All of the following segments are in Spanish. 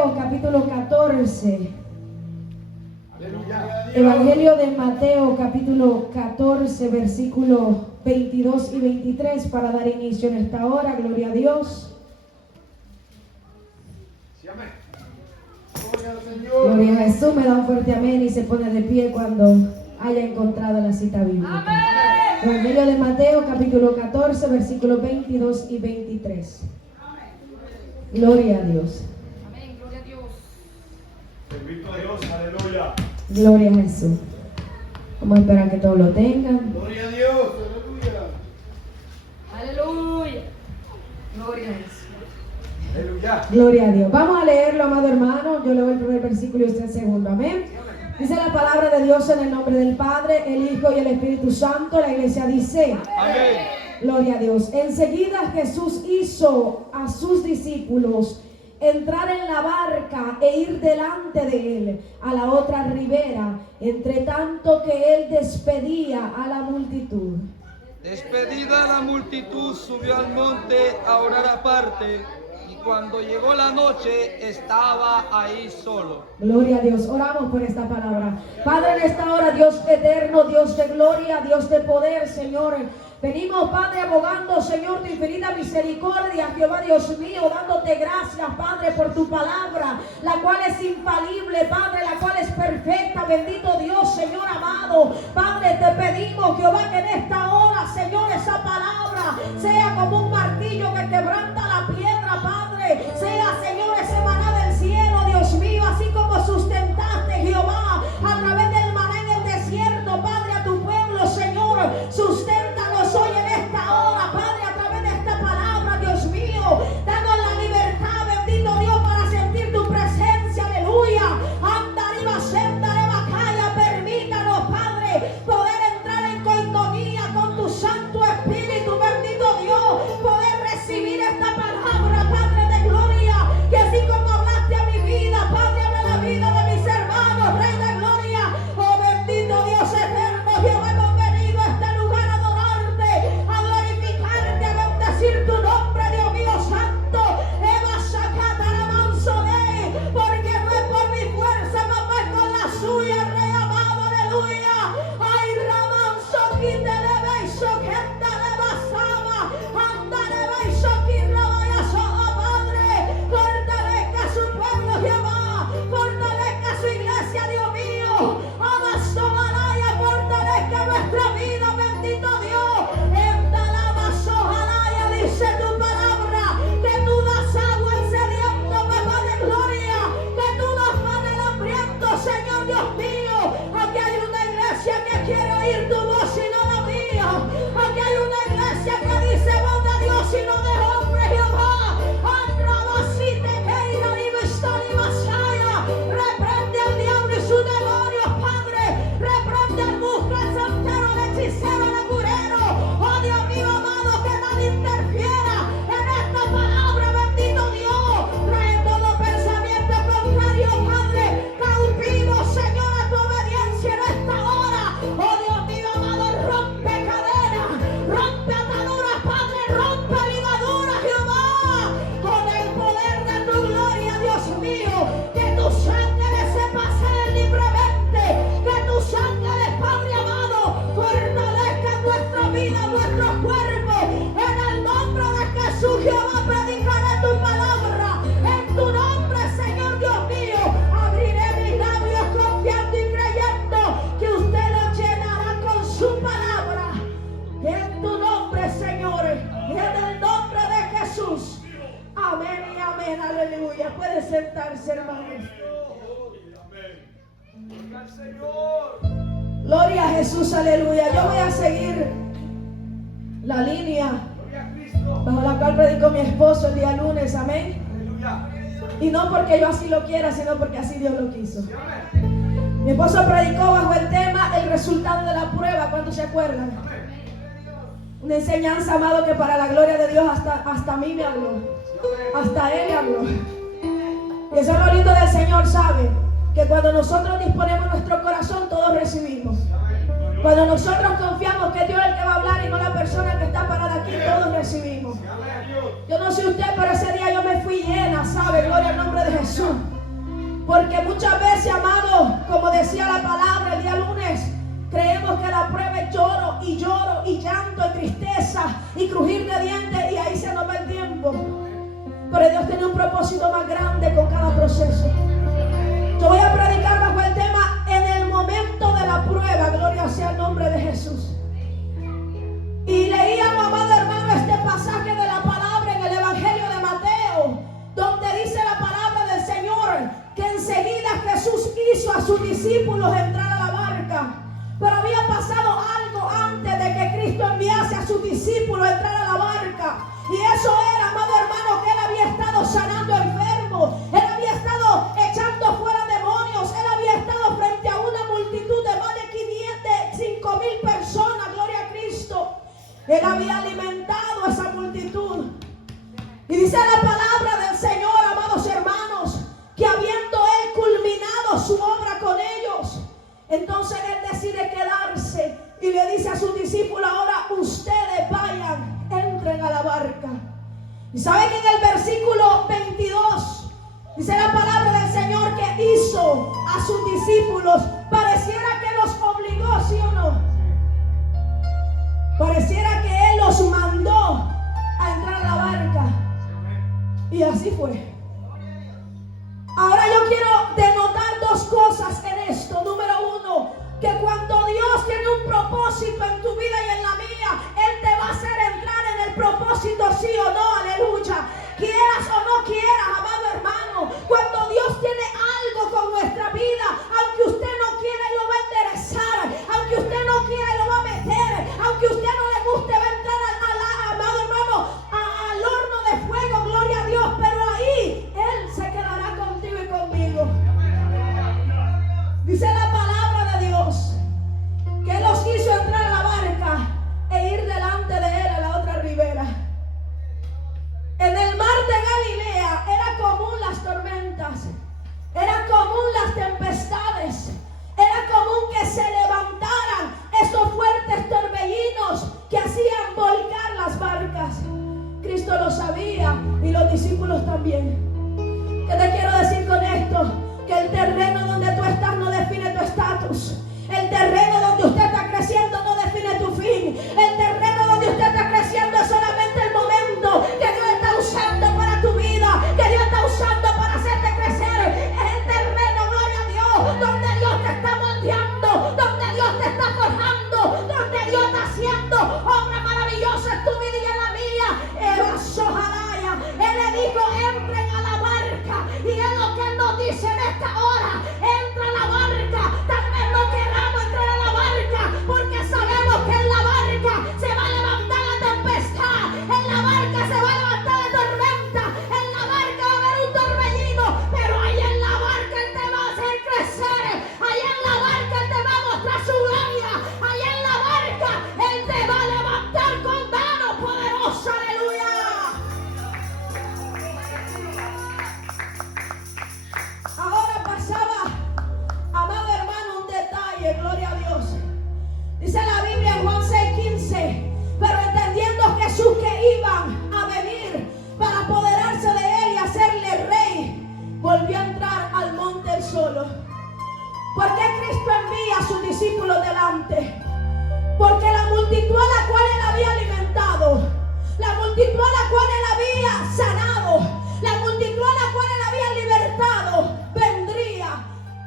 Mateo, capítulo 14. Evangelio de Mateo, capítulo 14, versículos 22 y 23, para dar inicio en esta hora. Gloria a Dios. Gloria a Jesús. Me da un fuerte amén y se pone de pie cuando haya encontrado la cita bíblica. Evangelio de Mateo, capítulo 14, versículos 22 y 23. Gloria a Dios. Amén, gloria a Dios. Bendito Dios, aleluya. Gloria a Jesús. Vamos a esperar que todos lo tengan. Gloria a Dios, aleluya. Aleluya. Gloria a Jesús. Aleluya. Gloria a Dios. Vamos a leerlo, amado hermano. Yo leo el primer versículo y usted el segundo. Amén. Dice la palabra de Dios en el nombre del Padre, el Hijo y el Espíritu Santo. La iglesia dice: Amén. Gloria a Dios. Enseguida Jesús hizo a sus discípulos entrar en la barca e ir delante de él a la otra ribera, entre tanto que él despedía a la multitud. Despedida la multitud, subió al monte a orar aparte, y cuando llegó la noche estaba ahí solo. Gloria a Dios. Oramos por esta palabra. Padre, en esta hora, Dios eterno, Dios de gloria, Dios de poder, Señor, venimos, Padre, abogando, Señor, tu infinita misericordia, Jehová Dios mío, dándote gracias, Padre, por tu palabra, la cual es infalible, Padre, la cual es perfecta. Bendito Dios, Señor amado. Padre, te pedimos, Jehová, que en esta hora, Señor, esa palabra sea como un martillo que quebranta la piedra, Padre. Sea, Señor, ese maná del cielo, Dios mío, así como sustentaste, Jehová, a través del maná en el desierto, Padre, a tu pueblo, Señor, susténtanos hoy en esta hora, Padre, a través de esta palabra, Dios mío. Danos la libertad, bendito Dios, para sentir tu presencia, aleluya. Andariba, sendareba, calla, permítanos, Padre, poder entrar en coinonía con tu Santo Espíritu, bendito Dios, poder recibir esta palabra, Padre de gloria, que así como hablaste a mi vida, Padre, habla la vida de mis hermanos, Rey de gloria. Oh, bendito Dios eterno, Jehová, hemos venido a este lugar a adorarte, a glorificarte, a bendecir tu nombre, Dios mío santo. Eva sacata la manso de, porque no es por mi fuerza, no es con la suya, Rey amado, aleluya. Ay, ramanso, quite de beso, gente de basama, anda de beso, quita vaya sola, Padre. Fortalezca su pueblo, Jehová, fortalezca su iglesia, Dios mío. Amazomalaya, fortalezca nuestra vida, bendito Dios. En Talamazomalaya dice tu palabra, que tú das agua al sediento, papá de gloria, que tú das pan al hambriento, Señor Dios mío. Aquí hay una iglesia que quiere oír tu voz y no la mía. Aquí hay una iglesia que dice voz de Dios y no de hombre, Jehová. Andrabasite que ira y vestar y vasaya. Reprende al diablo y sus demonios, Padre. Reprende al busco, al santero, al hechicero, al agurero. Oh Dios mío amado, que nadie interfiera en esta palabra, bendito Dios. Trae todo pensamiento contrario, Padre, cautivo, Señor, a tu obediencia en esta hora. Oh Dios mío amado, rompe cadenas, rompe ataduras, Padre, rompe ligaduras, Jehová, con el poder de tu gloria, Dios mío. Que tus ángeles se pasen libremente, que tus ángeles, Padre amado, fortalezcan nuestra vida, nuestro cuerpo. En el nombre de Jesús, Jehová, predicaré tu palabra. En tu nombre, Señor Dios mío, abriré mis labios confiando y creyendo que usted los llenará con su palabra. En tu nombre, Señor, en el nombre de Jesús. Amén y amén, aleluya. Puede sentarse, hermanos. Gloria al Señor. Gloria a Jesús, aleluya. Yo voy a seguir la línea Gloria a Cristo. bajo la cual predicó mi esposo el día lunes, amén. Aleluya. Y no porque yo así lo quiera, sino porque así Dios lo quiso. Amén. Mi esposo predicó bajo el tema el resultado de la prueba. ¿Cuántos se acuerdan? Una enseñanza, amado, que para la gloria de Dios hasta a mí me habló. Hasta Él me habló. Y eso es lo lindo del Señor, ¿sabe? Que cuando nosotros disponemos nuestro corazón, todos recibimos. Cuando nosotros confiamos que Dios es el que va a hablar y no la persona que está parada aquí, todos recibimos. Yo no sé usted, pero ese día yo me fui llena, ¿sabe? Gloria al nombre de Jesús. y lloro y llanto y tristeza y crujir de dientes y ahí se nos va el tiempo. Pero Dios tiene un propósito más grande con cada proceso. Yo voy a predicar bajo el tema en el momento de la prueba. Gloria sea el nombre de Jesús. Y leíamos, amado hermano, este pasaje de la palabra en el Evangelio de Mateo, donde dice la palabra del Señor que enseguida Jesús hizo a sus discípulos entrar a la barca. Pero había pasado algo antes de que Cristo enviase a sus discípulos a entrar a la barca. Y eso era, amado hermano, que Él había estado sanando enfermos. Él había estado echando fuera demonios. Él había estado frente a una multitud de más de 5,000 personas. Gloria a Cristo. Él había alimentado a esa multitud. Y dice la palabra del Señor, amados hermanos, que habiendo Él culminado su obra con ellos, entonces Él decide quedarse y le dice a sus discípulos: ahora ustedes vayan, entren a la barca. Y saben que en el versículo 22 dice la palabra del Señor que hizo a sus discípulos, pareciera que los obligó, ¿sí o no? Pareciera que Él los mandó a entrar a la barca. Y así fue. Ahora yo quiero denotar dos cosas en esto. Número uno, que cuando Dios tiene un propósito en tu vida y en la mía, Él te va a hacer entrar en el propósito, sí o no, aleluya. Quieras o no quieras, amado hermano, cuando Dios tiene algo con nuestra vida, aunque usted no quiera, Él lo va a enderezar, aunque usted no quiera, Él lo va a meter, aunque usted no le guste, va a entrar amado hermano, al horno de fuego, gloria a Dios, pero ahí Él se quedará contigo y conmigo. Dice la palabra de Dios que Él los hizo entrar a la barca e ir delante de Él a la otra ribera. En el mar de Galilea era común las tormentas, era común las tempestades, era común que se levantaran esos fuertes torbellinos que hacían volcar las barcas. Cristo lo sabía y los discípulos también. ¿Qué te quiero decir con esto? Que el terreno donde tú estás no define tu estatus. El terreno donde usted está creciendo no define tu fin. El terreno donde usted está creciendo es solamente el momento que Dios está usando para tu vida, que Dios está usando para hacerte crecer. Es el terreno, gloria a Dios, donde Dios te está moldeando, donde Dios te está forjando, donde Dios está haciendo obra maravillosa en tu vida y en la mía. Eva Sojaraya, Él le dijo: entren a la barca. Y es lo que Él nos dice en esta hora: entra a la barca. Tal vez no queramos entrar a la barca porque sabemos que en la barca se va a levantar la tempestad, en la barca se va a levantar la tormenta, en la barca va a haber un torbellino, pero ahí en la barca Él te va a hacer crecer, ahí en la barca Él te va a mostrar su gloria, ahí en la barca Él te va a levantar con mano poderosa, aleluya. Ahora pasaba, amado hermano, un detalle, gloria a Dios. Dice la Biblia en Juan 6:15, pero entendiendo Jesús que iban a venir para apoderarse de Él y hacerle rey, volvió a entrar al monte él solo. ¿Por qué Cristo envía a sus discípulos delante? Porque la multitud a la cual Él había alimentado, la multitud a la cual Él había sanado, la multitud a la cual Él había libertado, vendría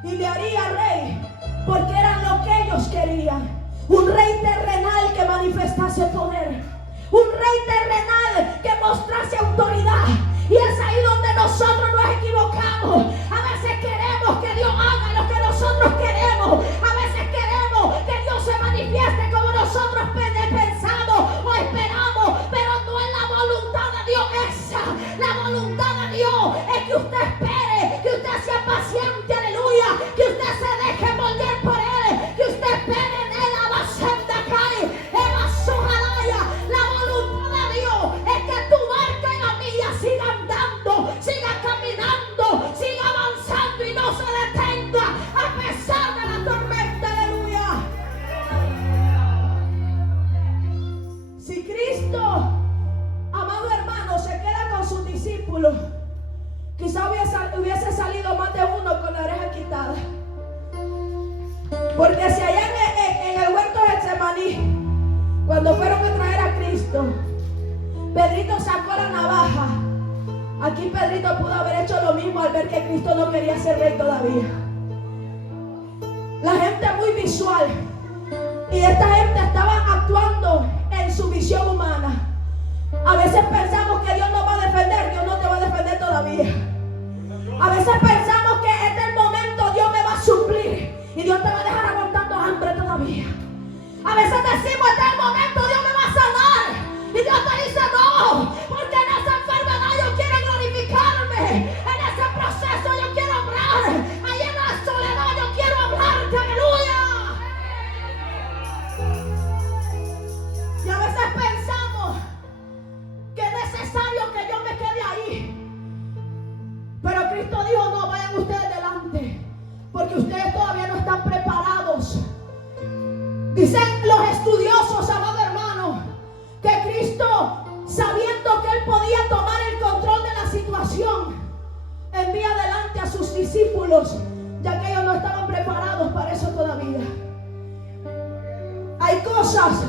y le haría rey, porque eran lo que ellos querían. Un rey terrenal que manifestase poder, un rey terrenal que mostrase autoridad. Y es ahí donde nosotros nos equivocamos. A veces queremos que Dios haga lo que nosotros queremos, a veces queremos que Dios se manifieste como nosotros pensamos o esperamos, pero no es la voluntad de Dios esa. La voluntad de Dios es que usted espere, que usted sea paciente, aleluya, que usted se deje moldear por Él, que usted espere en Él. La voluntad de Dios es que tu barca y la mía siga andando, siga caminando, siga avanzando y no se detenga a pesar de la tormenta, aleluya. Si Cristo, amado hermano, se queda con sus discípulos, quizá hubiese salido más de uno con la oreja quitada. Porque si allá en el huerto de Getsemaní Pedrito pudo haber hecho lo mismo al ver que Cristo no quería ser rey todavía. La gente muy visual, y esta gente estaba actuando en su visión humana. A veces pensamos que Dios nos va a defender. Dios no te va a defender todavía. A veces pensamos que este es el momento, Dios me va a suplir y Dios te va a dejar aguantando hambre todavía. A veces decimos, este es el momento, Dios me va a sanar, y Dios te dice no, porque en esa enfermedad yo quiero glorificarme, en ese proceso yo quiero obrar, ahí en la soledad yo quiero hablarte, aleluya. Y a veces pensamos que es necesario que yo me quede ahí, pero Cristo dijo, no, vayan ustedes delante, porque ustedes todavía no están preparados. Dicen los estudiosos, amado hermano, que Cristo, sabiendo que Él podía tomar el control de la situación, envía adelante a sus discípulos, ya que ellos no estaban preparados para eso todavía. Hay cosas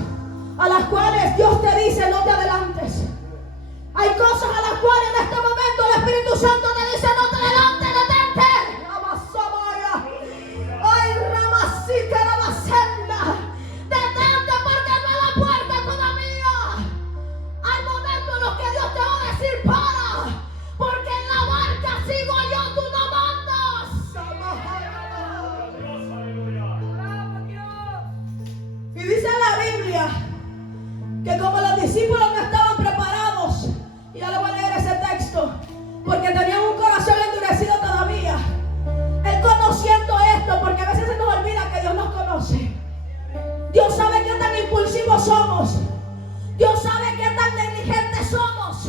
a las cuales Dios te dice, no te adelantes. Hay cosas a las cuales en este momento el Espíritu Santo te dice, no te adelantes, detente. Ay, Ramasica, Ramasenda. Detente porque no es la puerta todavía. Hay momentos en los que Dios te va a decir, para, porque en la barca sigo yo, tú no mandas. Y dice la Biblia que como los discípulos no estaban preparados, y ya le voy a leer ese texto, porque tenían un corazón endurecido todavía. Él conociendo esto, porque a veces se nos olvida que Dios nos conoce. Dios sabe qué tan impulsivos somos. Dios sabe qué tan negligentes somos.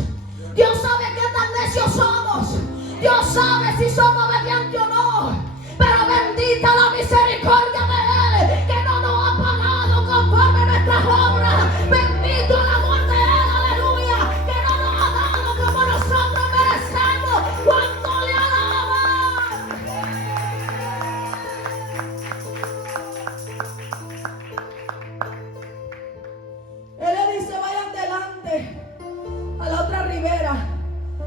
Dios sabe qué tan necios somos. Dios sabe si somos obedientes o no. Pero bendita la misericordia de Él, que no nos ha pagado conforme a nuestras obras. Bendito el amor de Él, aleluya, que no nos ha dado como nosotros merecemos. ¿Cuánto le alaban? Él le dice, vayan delante a la otra ribera,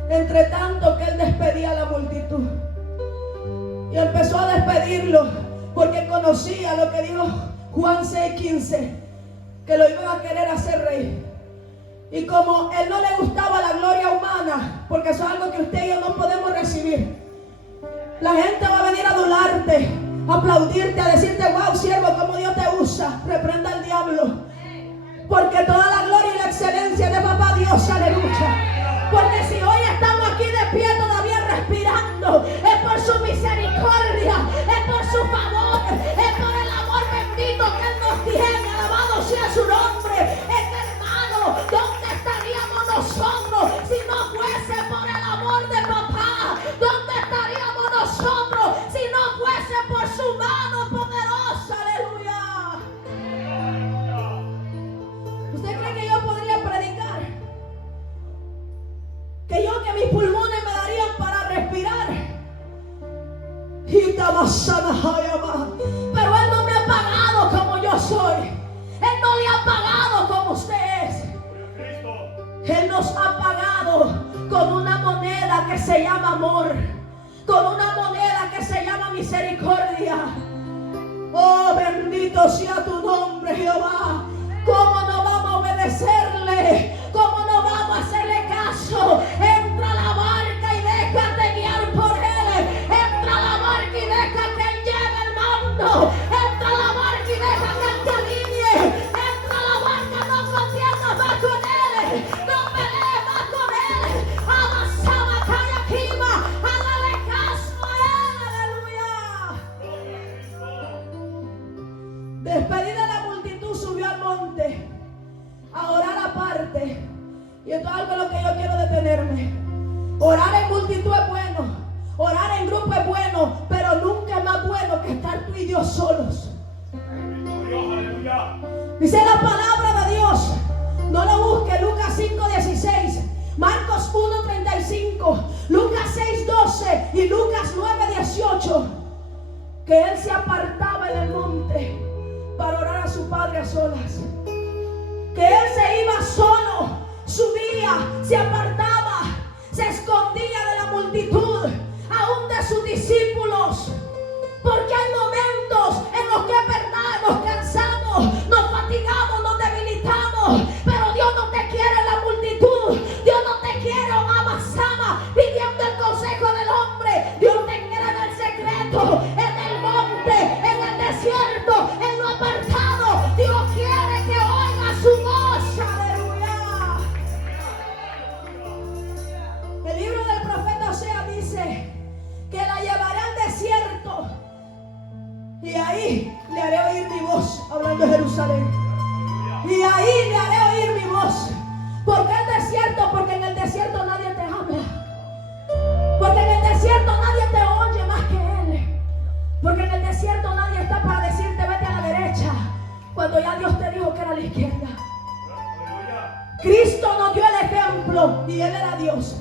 entre tanto que Él despedía a la multitud. Y empezó a despedirlo, porque conocía lo que dijo Juan 6:15, que lo iban a querer hacer rey. Y como Él no le gustaba la gloria humana, porque eso es algo que usted y yo no podemos recibir, la gente va a venir a adularte, a aplaudirte, a decirte, wow, siervo, cómo Dios te usa. Reprenda al diablo, porque toda la gloria y la excelencia es de papá Dios, aleluya. Porque si hoy estamos aquí de pie todavía respirando, es por su misericordia, es por su favor, es por el amor bendito que Él nos tiene. Alabado sea su nombre. Hermano, ¿dónde estaríamos nosotros si no fuese por el amor de papá? ¿Dónde estaríamos nosotros si no fuese por su mano poderosa? Aleluya. ¿Usted cree que yo podría predicar? Que mis pulmones me darían para respirar. Pero Él no me ha pagado como yo soy. Él no le ha pagado como usted es. Él nos ha pagado con una moneda que se llama amor, con una moneda que se llama misericordia. Oh, bendito sea tu nombre, Jehová. ¿Cómo no vamos a obedecerle? ¿Cómo no vamos a hacerle caso? Entra a la barca y déjate guiar por Él. Entra a la barca y deja que Él lleve el mando. Entra a la barca y deja que Él te alinee. Entra a la barca, no contiendas más con Él. No pelees más con Él. Avanzaba, calla, clima. Hágale caso a Él. Aleluya. Despedida la multitud, subió al monte a orar aparte. Y esto es algo en lo que yo quiero detenerme. Orar en multitud es bueno, orar en grupo es bueno, pero nunca es más bueno que estar tú y Dios solos. Dice la palabra de Dios, no lo busque, Lucas 5:16, Marcos 1:35, Lucas 6:12 y Lucas 9:18, que Él se apartaba en el monte para orar a su Padre a solas. Que Él se iba solo, subía, se apartaba, se escondía de la multitud, aún de sus discípulos. Porque hay momentos en los que es verdad, nos cansamos, nos fatigamos, nos debilitamos, pero Dios no te quiere en la multitud. Dios no te quiere, oh Abasama, pidiendo el consejo del hombre. Dios te quiere en el secreto, en el monte, en el desierto, en lo apartado. Dios quiere que oiga su voz. Aleluya. El libro del profeta Oseas dice que la llevaré al desierto y ahí le haré oír mi voz, hablando de Jerusalén. Y ahí le haré oír mi voz. ¿Por qué el desierto? Porque en el desierto nadie te habla. Porque en el desierto nadie te oye más que Él. Porque en el desierto nadie está para decirte vete a la derecha, cuando ya Dios te dijo que era a la izquierda. Cristo nos dio el ejemplo y Él era Dios.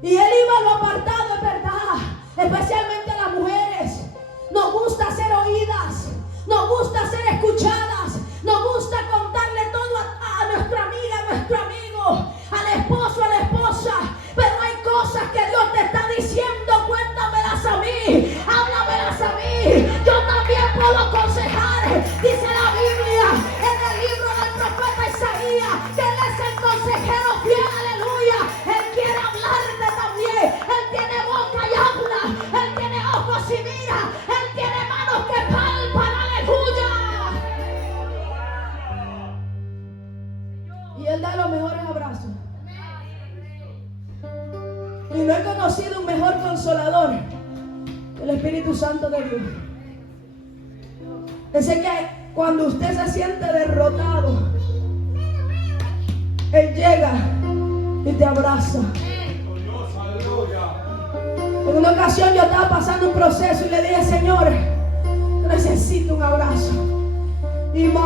Y Él iba a lo apartado, es verdad. Especialmente las mujeres. Nos gusta ser oídas, nos gusta ser escuchadas, nos gusta contarle todo a nuestra amiga, a nuestro amigo, al esposo, a la esposa. Pero hay cosas que Dios te está diciendo, cuéntamelas a mí, háblamelas a mí. Yo también puedo aconsejar. Dice la Biblia en el libro del profeta Isaías que Él es el consejero fiel, aleluya. Él quiere hablarte también. Él tiene boca y habla. Él tiene ojos y mira. Él tiene manos que palpan, aleluya. Y Él da los mejores abrazos. Y no he conocido un mejor consolador que el Espíritu Santo de Dios. Ese que cuando usted se siente derrotado, Él llega y te abraza. En una ocasión yo estaba pasando un proceso y le dije, Señor, necesito un abrazo. Y un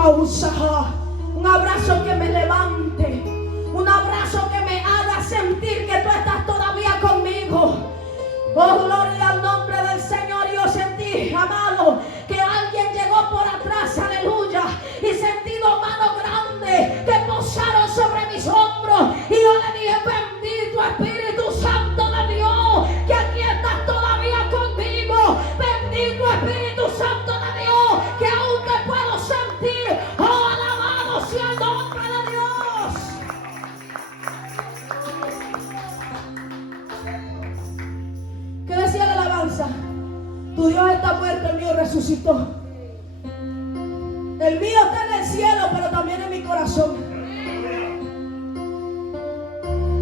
abrazo que me levante, un abrazo que me haga sentir que tú estás todavía conmigo. Oh, gloria al nombre del Señor. Yo sentí, amado, que alguien llegó por atrás, aleluya, y sentí dos manos grandes que posaron sobre mis hombros. Y yo le dije, bendito Espíritu Santo de Dios, que aquí estás todavía conmigo. Bendito Espíritu Santo de Dios, que aún te puedo sentir. Oh, alabado sea el nombre de Dios. ¿Qué decía la alabanza? Tu Dios está muerto, el mío resucitó. El mío está en el cielo, pero también en mi corazón.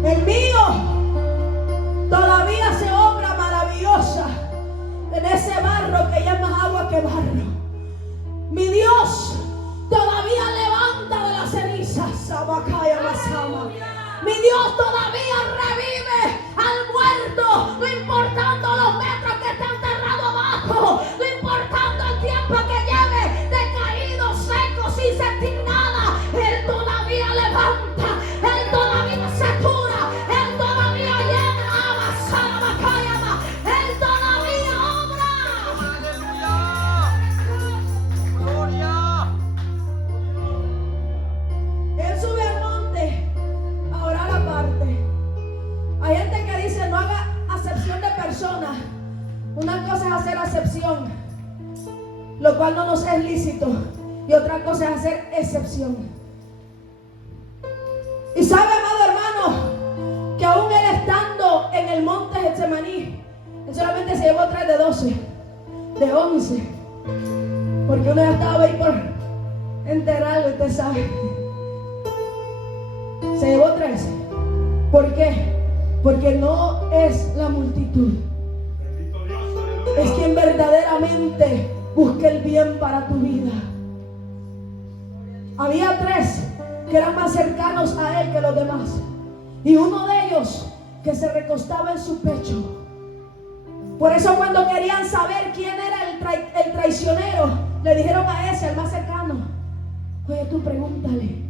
El mío todavía se obra maravillosa en ese barro que ya es más agua que barro. Mi Dios todavía levanta de las cenizas. Mi Dios todavía revive al muerto, no importando los metros que esté enterrado abajo, no importando el tiempo que lleve decaído, seco, sin sentir nada. Él todavía levanta, Él todavía se cura, Él todavía llena, Él todavía obra. ¡Aleluya! ¡Gloria! Él sube al monte a orar aparte. Hay gente que dice no haga acepción de personas. Una cosa es hacer acepción, lo cual no nos es lícito, y otra cosa es hacer excepción. Y sabe, amado hermano, que aún él estando en el monte Getsemaní, él solamente se llevó 3 de 12, de 11, porque uno ya estaba ahí por enterrarlo, usted sabe. Se llevó 3. ¿Por qué? Porque no es la multitud, es quien verdaderamente busca el bien para tu vida. Había 3 que eran más cercanos a él que los demás, y uno de ellos que se recostaba en su pecho. Por eso cuando querían saber quién era el traicionero, le dijeron a ese, al más cercano, oye, tú pregúntale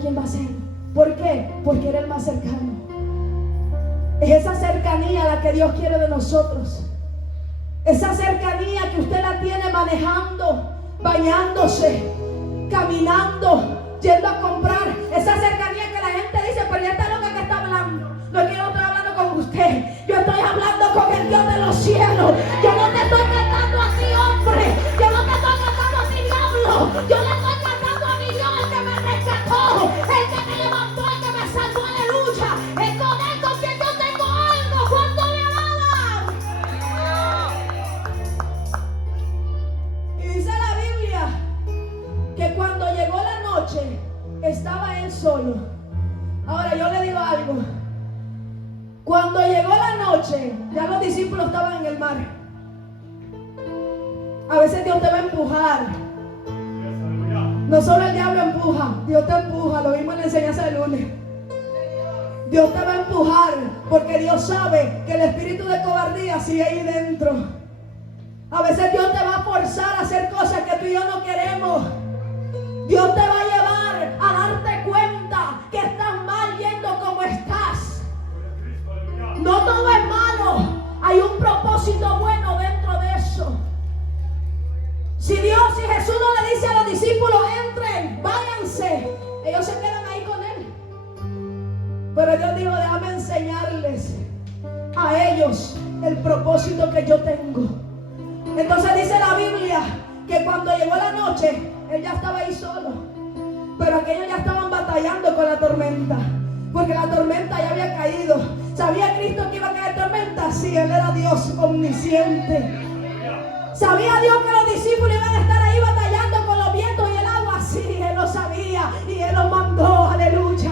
quién va a ser. ¿Por qué? Porque era el más cercano. Es esa cercanía la que Dios quiere de nosotros. Esa cercanía que usted la tiene manejando, bañándose, caminando, yendo a comprar. Esa cercanía que la gente dice, pero ya está loca que está hablando. No es cantando con el Dios de los cielos. Yo no te estoy cantando a ti, hombre. Yo no te estoy cantando a ti, diablo. Yo le estoy cantando a mi Dios, el que me rescató, el que me levantó, el que me salvó, aleluya. Es con él con quien yo tengo algo. ¿Cuánto le alaban? Y dice la Biblia que cuando llegó la noche estaba él solo. Ahora yo le digo algo. Cuando llegó la noche, ya los discípulos estaban en el mar. A veces Dios te va a empujar. No solo el diablo empuja, Dios te empuja. Lo vimos en la enseñanza del lunes. Dios te va a empujar porque Dios sabe que el espíritu de cobardía sigue ahí dentro. A veces Dios te va a forzar a hacer cosas que tú y yo no queremos. Dios te va a llevar a darte cuenta que estás mal yendo como estás. No todo es malo. Hay un propósito bueno dentro de eso. Si Jesús no le dice a los discípulos, entren, váyanse, ellos se quedan ahí con él. Pero Dios dijo, déjame enseñarles a ellos el propósito que yo tengo. Entonces dice la Biblia que cuando llegó la noche, él ya estaba ahí solo. Pero aquellos ya estaban batallando con la tormenta, porque la tormenta ya había caído. ¿Sabía Cristo que iba a caer tormenta? Sí, Él era Dios omnisciente. ¿Sabía Dios que los discípulos iban a estar ahí batallando con los vientos y el agua? Sí, Él lo sabía y Él lo mandó, aleluya.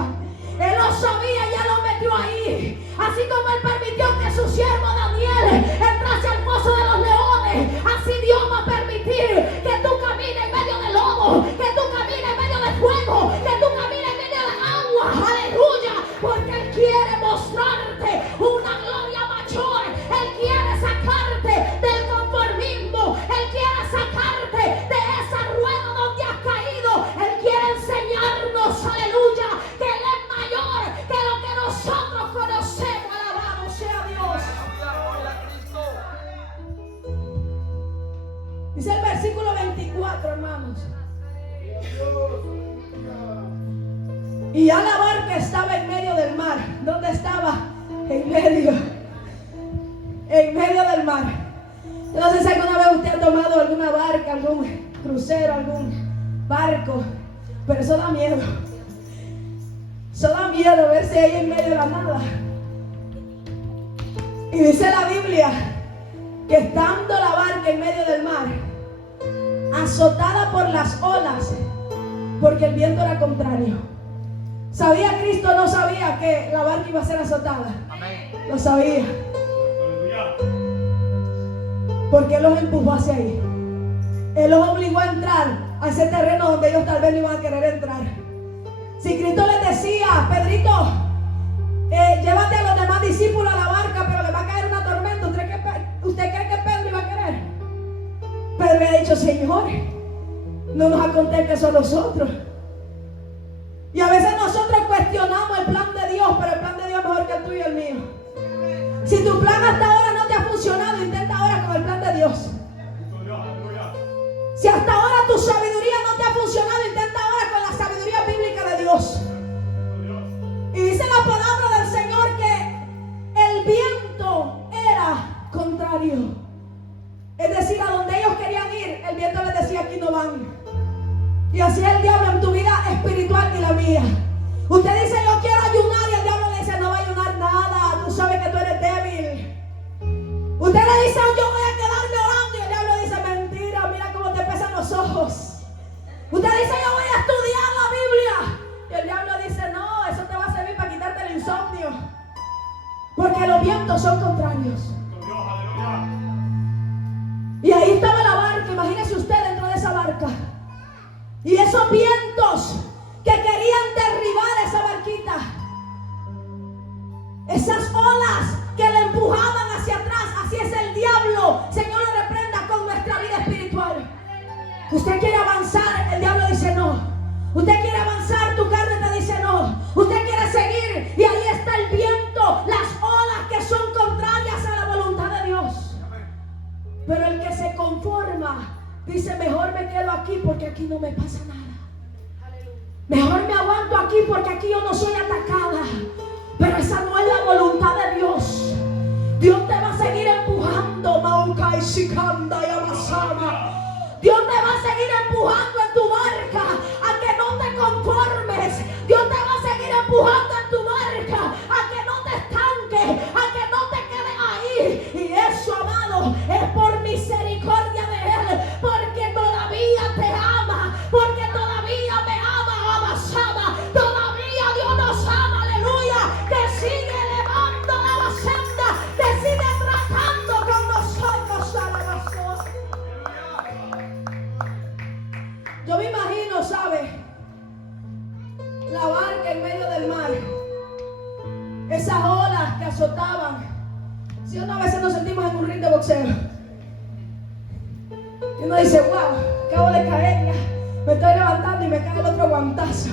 Él lo sabía y Él lo metió ahí. Así como Él permitió que su siervo Daniel entrase al foso de los leones, así Dios va a permitir que tú camines en medio del lobo, que tú camines en medio del fuego, que tú camines en medio del agua, aleluya, porque Él quiere mostrarte una gloria mayor. Él quiere sacarte del conformismo, Él quiere sacarte de esa rueda donde has caído. Él quiere enseñarnos, aleluya, que Él es mayor que lo que nosotros conocemos. Alabado sea Dios. Dice el versículo 24, hermanos. Y ya la barca estaba en medio del mar. ¿Dónde estaba? En medio del mar. Yo no sé si alguna vez usted ha tomado alguna barca, algún crucero, algún barco, pero eso da miedo. Eso da miedo verse ahí en medio de la nada. Y dice la Biblia que estando la barca en medio del mar, azotada por las olas, porque el viento era contrario. ¿Sabía Cristo? No sabía que la barca iba a ser azotada. Amén. Lo sabía. Porque Él los empujó hacia ahí. Él los obligó a entrar a ese terreno donde ellos tal vez no iban a querer entrar. Si Cristo les decía, Pedrito, llévate a los demás discípulos a la barca, pero le va a caer una tormenta, ¿usted cree que Pedro iba a querer? Pedro le ha dicho, Señor, no nos acontezca eso a nosotros. Y a veces nosotros cuestionamos el plan de Dios, pero el plan de Dios es mejor que el tuyo y el mío. Si tu plan hasta ahora no te ha funcionado, intenta ahora con el plan de Dios. Si hasta ahora tu sabiduría no te ha funcionado, intenta ahora con la sabiduría bíblica de Dios. Y dice la palabra del Señor que el viento era contrario. Es decir, a donde ellos querían ir, el viento les decía, aquí no van. Y así es el diablo en tu vida espiritual y la mía. Usted dice, yo quiero ayunar, y el diablo le dice, no va a ayunar nada, tú sabes que tú eres débil. Usted le dice, yo voy a quedarme orando, y el diablo dice, mentira, mira cómo te pesan los ojos. Usted dice, yo voy a estudiar la Biblia, y el diablo dice, no, eso te va a servir para quitarte el insomnio, porque los vientos son contrarios. Y ahí estaba la barca, imagínese usted dentro de esa barca. Y esos vientos que querían derribar esa barquita, esas olas que le empujaban hacia atrás, así es el diablo. Señor, le reprenda con nuestra vida espiritual. Usted quiere avanzar, el diablo dice no. Usted quiere avanzar, tu carne te dice no. Usted quiere seguir, y ahí está el viento, las olas que son contrarias a la voluntad de Dios. Pero el que se conforma dice, mejor me quedo aquí porque aquí no me pasa nada. Mejor me aguanto aquí porque aquí yo no soy atacada. Pero esa no es la voluntad de Dios. Dios te va a seguir esas olas que azotaban. Si una vez nos sentimos en un ring de boxeo y uno dice, wow, acabo de caer, ya me estoy levantando y me cae el otro guantazo.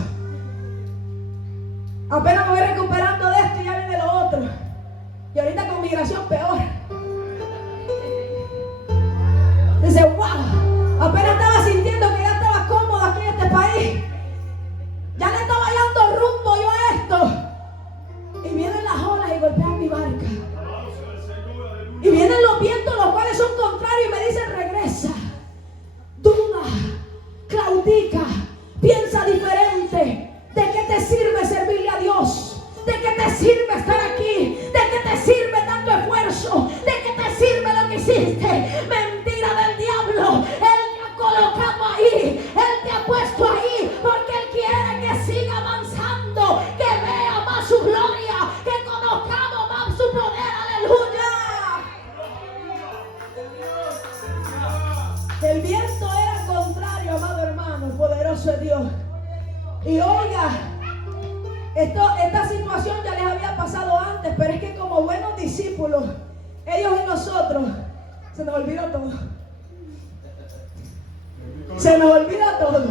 Apenas me voy recuperando de esto y ya viene lo otro. Y ahorita con migración peor. Dice, wow, apenas estaba sintiendo que ya estaba cómodo aquí en este país. Ya le estaba hallando rumbo yo a esto. Y vienen las olas y golpean mi barca. Y vienen los vientos, los cuales son contrarios, y me dicen, regresa. Duda, claudica, piensa diferente. ¿De qué te sirve servirle a Dios? ¿De qué te sirve estar aquí? ¿De qué te sirve tanto esfuerzo? ¿De qué te sirve lo que hiciste? Mentira del diablo. Él te ha colocado ahí. Él te ha puesto ahí porque Él quiere que siga avanzando, que vea más su gloria, que conozcamos más su poder. ¡Aleluya! El viento era contrario, amado hermano, poderoso es Dios. Y oiga, esta situación ya les había pasado antes, pero es que como buenos discípulos, ellos y nosotros, se nos olvida todo. Se nos olvida todo.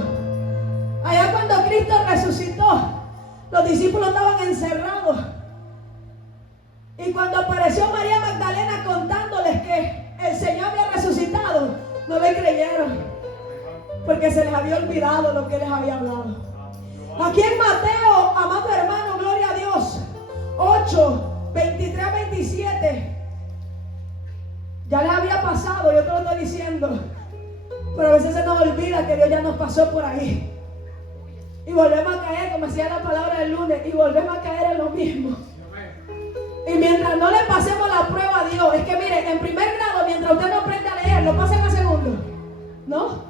Allá cuando Cristo resucitó, los discípulos estaban encerrados. Y cuando apareció María Magdalena contándoles que el Señor había resucitado, no le creyeron, porque se les había olvidado lo que les había hablado. Aquí en Mateo, amado hermano, gloria a Dios, 8, 23 a 27, ya les había pasado, yo te lo estoy diciendo, pero a veces se nos olvida que Dios ya nos pasó por ahí. Y volvemos a caer, como decía la palabra del lunes, y volvemos a caer en lo mismo. Y mientras no le pasemos la prueba a Dios, es que mire, en primer grado, mientras usted no aprende a leer, lo pasan a segundo, ¿no?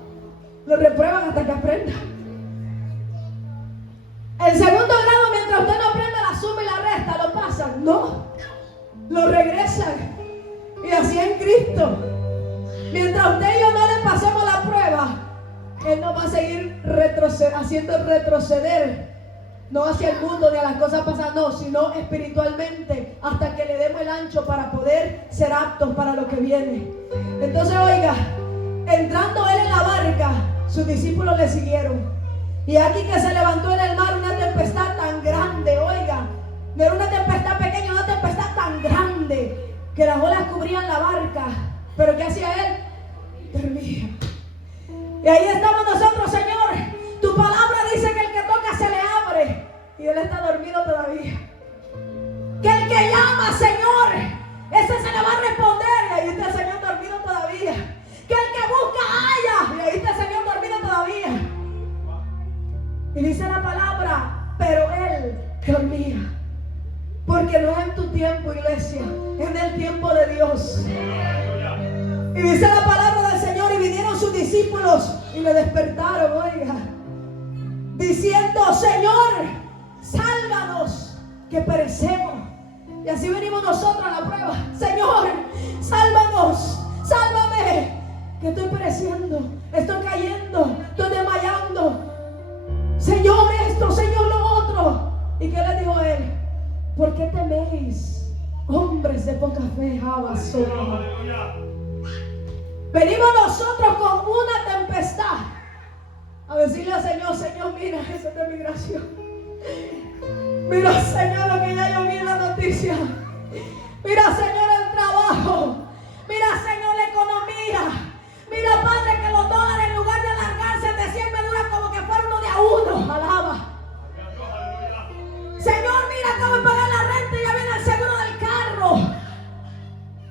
Lo reprueban hasta que aprenda. En segundo grado, mientras usted no aprende la suma y la resta, lo pasan, no, lo regresan. Y así en Cristo, mientras usted y yo no le pasemos la prueba, Él nos va a seguir haciendo retroceder, no hacia el mundo ni a las cosas pasadas, no, sino espiritualmente, hasta que le demos el ancho para poder ser aptos para lo que viene. Entonces, oiga, entrando Él en la barca, sus discípulos le siguieron. Y aquí que se levantó en el mar una tempestad tan grande, oiga, no era una tempestad pequeña, una tempestad tan grande que las olas cubrían la barca. Pero ¿qué hacía Él? Dormía. Y ahí estamos nosotros, Señor. Tu palabra dice que el que toca se le abre. Y Él está dormido todavía. Que el que llama, Señor, ese se le va a responder. Y ahí está el Señor dormido todavía. Que el que busca halla. Y ahí está el Señor dormido todavía. Y dice la palabra, pero Él dormía. Porque no es en tu tiempo, iglesia, es en el tiempo de Dios. Y dice la palabra del Señor, y vinieron sus discípulos y le despertaron, oiga, diciendo, Señor, sálvanos, que perecemos. Y así venimos nosotros a la prueba. Señor, sálvanos, sálvame, que estoy pereciendo, estoy cayendo, estoy desmayando. Señor esto, Señor lo otro. ¿Y qué le dijo Él? ¿Por qué teméis, hombres de poca fe? Venimos nosotros con una tempestad a decirle al Señor, Señor, mira, eso es de migración. Mira, Señor, lo que ya yo vi en la noticia. Mira, Señor, el trabajo. Mira, Señor, la economía. Mira, Padre, que los dólares en lugar de alargarse de 100 me duran como que fuera uno de a uno. Alaba. Señor, mira, acabo de pagar la renta y ya viene el seguro del carro.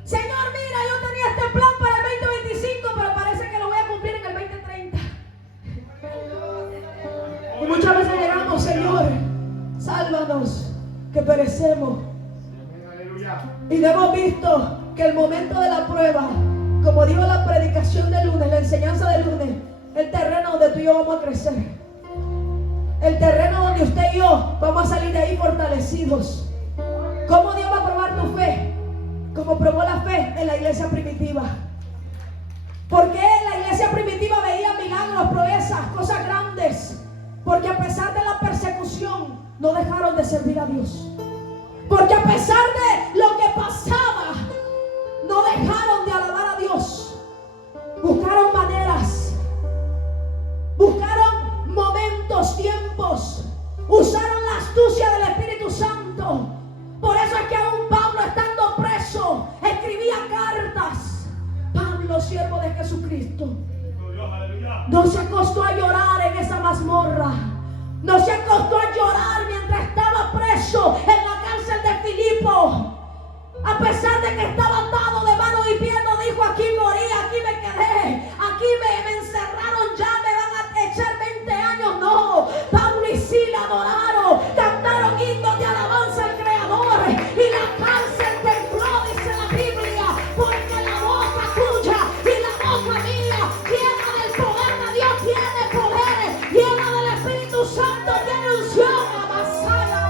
Señor, mira, yo tenía este plan para el 2025, pero parece que lo voy a cumplir en el 2030. Y muchas veces llegamos, Señor, sálvanos, que perecemos. Y hemos visto que el momento de la prueba, como dijo la predicación de lunes, la enseñanza de lunes, el terreno donde tú y yo vamos a crecer. El terreno donde usted y yo vamos a salir de ahí fortalecidos. ¿Cómo Dios va a probar tu fe? Como probó la fe en la iglesia primitiva. ¿Por qué la iglesia primitiva veía milagros, proezas, cosas grandes? Porque a pesar de la persecución, no dejaron de servir a Dios. Porque a pesar de lo que pasaba, no dejaron de alabar a Dios. Buscaron maneras, buscaron momentos, tiempos, usaron la astucia del Espíritu Santo. Por eso es que aún Pablo, estando preso, escribía cartas. Pablo, siervo de Jesucristo, no se acostó a llorar en esa mazmorra. No se acostó a llorar mientras estaba preso en la cárcel de Filipo. A pesar de que estaba atado de mano y pie, no dijo: aquí morí, aquí me quedé, aquí me encerraron, ya me van a echar 20 años. No, Pablo y Sila adoraron, cantaron himnos de alabanza al Creador, y la cárcel tembló, dice la Biblia, porque la boca tuya y la boca mía, llena del poder de Dios, tiene poder, llena del Espíritu Santo, tiene unción. Amasaya.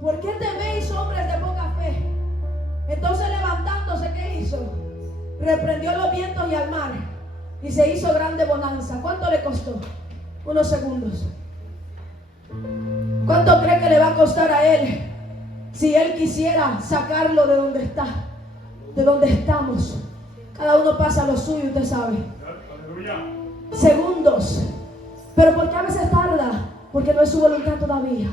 ¿Por qué teméis, hombres de poca fe? Entonces, levantándose, ¿qué hizo? Reprendió los vientos y al mar, y se hizo grande bonanza. ¿Cuánto le costó? Unos segundos. ¿Cuánto cree que le va a costar a él si él quisiera sacarlo de donde está, de donde estamos? Cada uno pasa lo suyo, usted sabe. Segundos. Pero ¿por qué a veces tarda? Porque no es su voluntad todavía.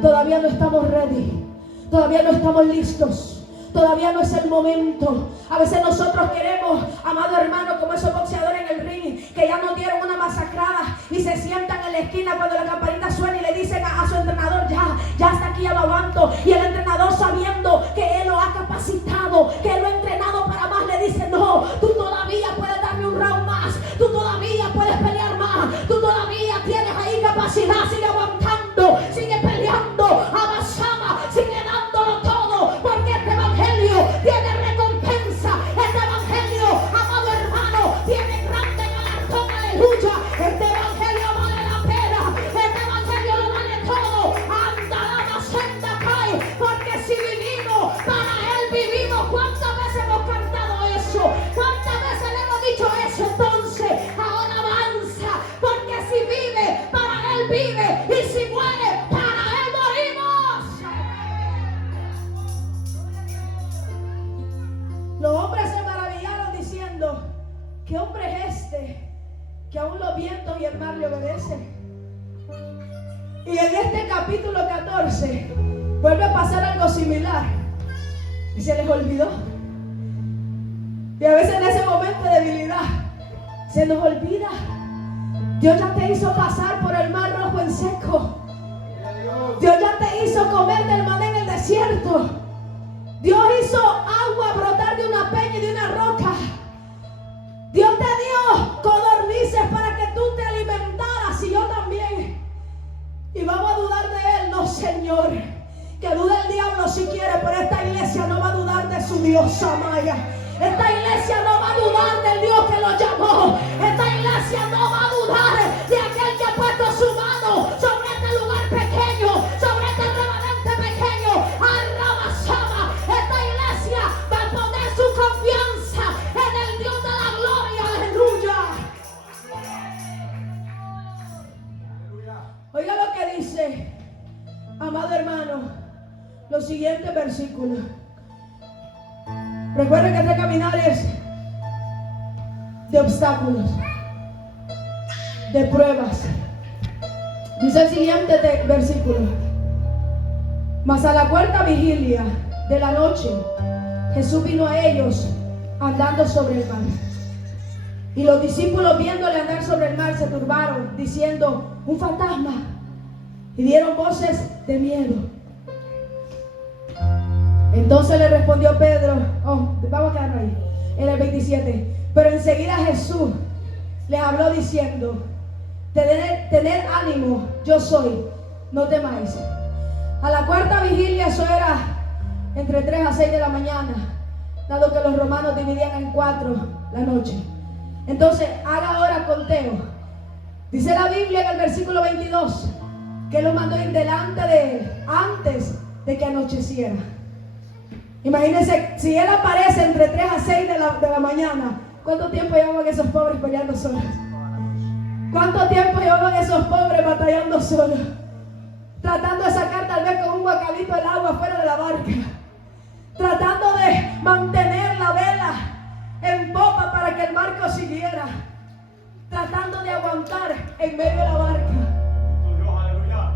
Todavía no estamos ready. Todavía no estamos listos. Todavía no es el momento. A veces nosotros queremos, amado hermano, como esos boxeadores en el ring, que ya nos dieron una masacrada y se sientan en la esquina cuando la campanita suena y le dicen a su entrenador: ya hasta aquí, ya lo aguanto. Y el entrenador, sabiendo que él lo ha capacitado, que él lo ha entrenado para más, le dice: no, tú todavía puedes darme un round más, tú todavía puedes pelear más, tú todavía tienes ahí capacidad, sigue aguantando, sigue peleando, avanzama, sigue dándolo todo, porque este evangelio tiene recompensa, este evangelio, amado hermano, tiene grande galardón, aleluya. Este evangelio vale la pena, este evangelio lo vale todo. Anda la senda cae, porque si vivimos, para él vivimos. ¿Cuántas veces hemos cantado eso? ¿Cuántas veces le hemos dicho eso? Entonces ahora avanza, porque si vive, para él vive, y si muere, para él morimos. Los hombres se maravillaron diciendo: ¿qué hombre es este que aún los vientos y el mar le obedecen? Y en este capítulo 14 vuelve a pasar algo similar y se les olvidó. Y a veces en ese momento de debilidad se nos olvida. Dios ya te hizo pasar por el mar rojo en seco. Dios ya te hizo comer del maná en el desierto. Dios hizo agua brotar de una peña y de una roca. Dios te dio codornices para que tú te alimentaras, y yo también. Y vamos a dudar de él. No, Señor. Que dude el diablo si quiere, pero esta iglesia no va a dudar de su Dios, Amaya. Esta iglesia no va a dudar del Dios que lo llamó. Esta iglesia no va a dudar de aquel que ha puesto su mano sobre este lugar pequeño, sobre este remanente pequeño. Arrabasaba. Esta iglesia va a poner su confianza en el Dios de la gloria. Aleluya. Oiga lo que dice, amado hermano, los siguientes versículos. Recuerden que este caminar es de obstáculos, de pruebas. Dice el siguiente versículo: mas a la cuarta vigilia de la noche, Jesús vino a ellos andando sobre el mar. Y los discípulos, viéndole andar sobre el mar, se turbaron, diciendo: un fantasma. Y dieron voces de miedo. Entonces le respondió Pedro, vamos a quedarnos ahí, en el 27. Pero enseguida Jesús les habló diciendo: tened ánimo, yo soy, no temáis. A la cuarta vigilia, eso era entre 3 a 6 de la mañana, dado que los romanos dividían en 4 la noche. Entonces haga ahora conteo. Dice la Biblia en el versículo 22 que lo mandó ir delante de él antes de que anocheciera. Imagínense, si él aparece entre 3 a 6 de la mañana, ¿cuánto tiempo llevaban esos pobres peleando solos? ¿Cuánto tiempo llevaban esos pobres batallando solos? Tratando de sacar tal vez con un guacalito el agua fuera de la barca, tratando de mantener la vela en popa para que el barco siguiera, tratando de aguantar en medio de la barca. Dios, aleluya.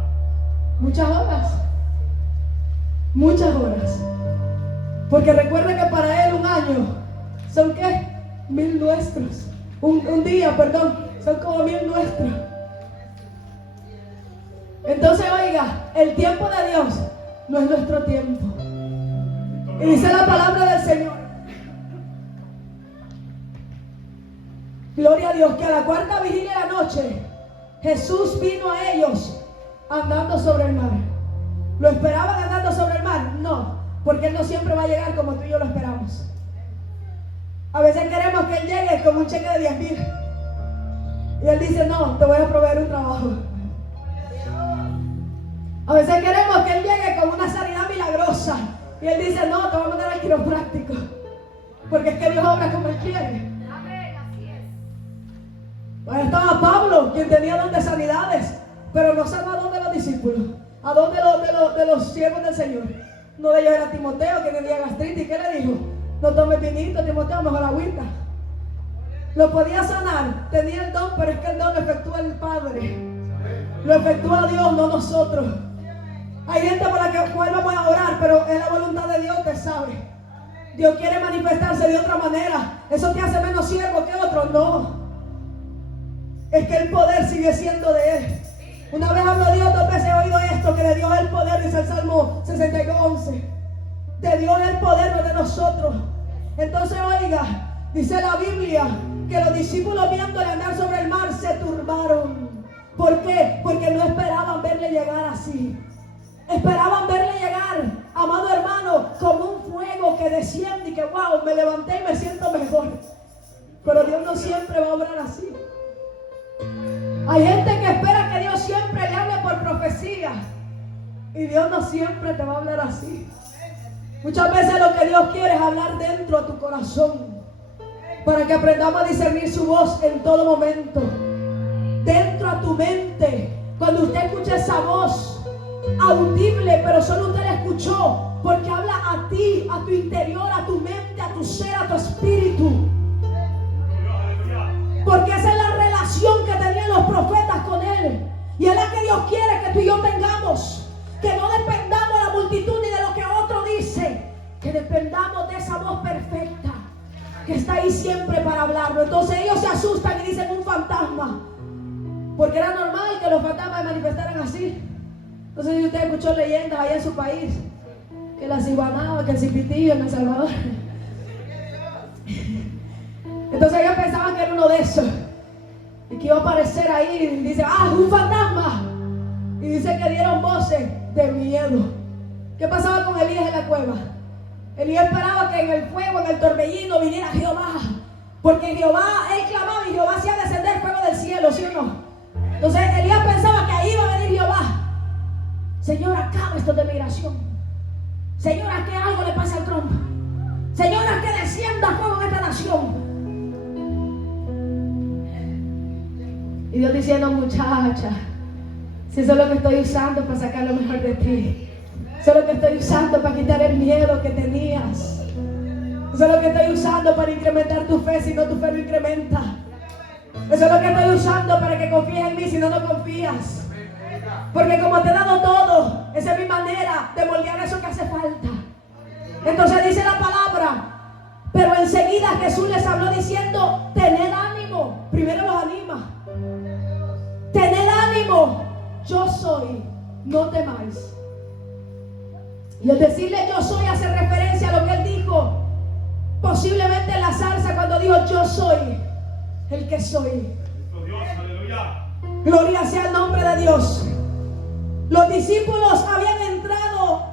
Muchas horas, porque recuerda que para él un año son ¿qué? 1000 nuestros, un día, perdón, son como 1000 nuestros. Entonces oiga, el tiempo de Dios no es nuestro tiempo. Y dice la palabra del Señor, gloria a Dios, que a la cuarta vigilia de la noche Jesús vino a ellos andando sobre el mar. ¿Lo esperaban andando sobre el mar? No, porque Él no siempre va a llegar como tú y yo lo esperamos. A veces queremos que Él llegue con un cheque de 10,000 y Él dice, no, te voy a proveer un trabajo. A veces queremos que Él llegue con una sanidad milagrosa y Él dice, no, te voy a mandar al quiropráctico, porque es que Dios obra como Él quiere. Ahí estaba Pablo, quien tenía don de sanidades, pero no sanó a don de los discípulos, a don de los siervos del Señor. Uno de ellos era Timoteo, que tenía gastritis. ¿Qué le dijo? No tomes vinito, Timoteo, mejor agüita. Lo podía sanar, tenía el don, pero es que el don lo efectúa el Padre, lo efectúa Dios, no nosotros. Hay gente por la cual vamos a orar, pero es la voluntad de Dios que sabe. Dios quiere manifestarse de otra manera. ¿Eso te hace menos siervo que otro? No. Es que el poder sigue siendo de Él. Una vez habló Dios, 2 veces he oído esto, que le dio el poder, dice el Salmo 62:11. De Dios el poder, no de nosotros. Entonces oiga, dice la Biblia que los discípulos viéndole andar sobre el mar se turbaron. ¿Por qué? Porque no esperaban verle llegar así. Esperaban verle llegar, amado hermano, como un fuego que desciende y que wow, me levanté y me siento mejor. Pero Dios no siempre va a obrar así. Hay gente que espera que Dios siempre le hable por profecía, y Dios no siempre te va a hablar así. Muchas veces lo que Dios quiere es hablar dentro a tu corazón, para que aprendamos a discernir su voz en todo momento. Dentro a tu mente, cuando usted escucha esa voz audible, pero solo usted la escuchó porque habla a ti, a tu interior, a tu mente, a tu ser, a tu espíritu. Porque esa es la relación que tenían los profetas con Él, y es la que Dios quiere que tú y yo tengamos. Que no dependamos de la multitud ni de lo que otro dice, que dependamos de esa voz perfecta que está ahí siempre para hablarlo. Entonces ellos se asustan y dicen un fantasma, porque era normal que los fantasmas se manifestaran así. Entonces si usted escuchó leyendas allá en su país, que la ciguanaba, que el cipitillo en El Salvador. Entonces ellos pensaban que era uno de esos, y que iba a aparecer ahí, y dice, un fantasma. Y dice que dieron voces de miedo. ¿Qué pasaba con Elías en la cueva? Elías esperaba que en el fuego, en el torbellino, viniera Jehová, porque Jehová, él clamaba y Jehová hacía descender fuego del cielo, ¿sí o no? Entonces Elías pensaba que ahí iba a venir Jehová. Señor, acaba esto de migración. Señor, haz que algo le pase al trono. Señor, haz que descienda fuego en esta nación. Y Dios diciendo, muchacha, si eso es lo que estoy usando para sacar lo mejor de ti. Eso es lo que estoy usando para quitar el miedo que tenías. Eso es lo que estoy usando para incrementar tu fe, si no tu fe no incrementa. Eso es lo que estoy usando para que confíes en mí, si no, no confías. Porque como te he dado todo, esa es mi manera de moldear eso que hace falta. Entonces dice la palabra, pero enseguida Jesús les habló diciendo, tened ánimo. Primero los anima. Tened ánimo, yo soy, no temáis. Y el decirle yo soy hace referencia a lo que él dijo, posiblemente en la salsa, cuando dijo yo soy el que soy. Gloria sea el nombre de Dios. Los discípulos habían entrado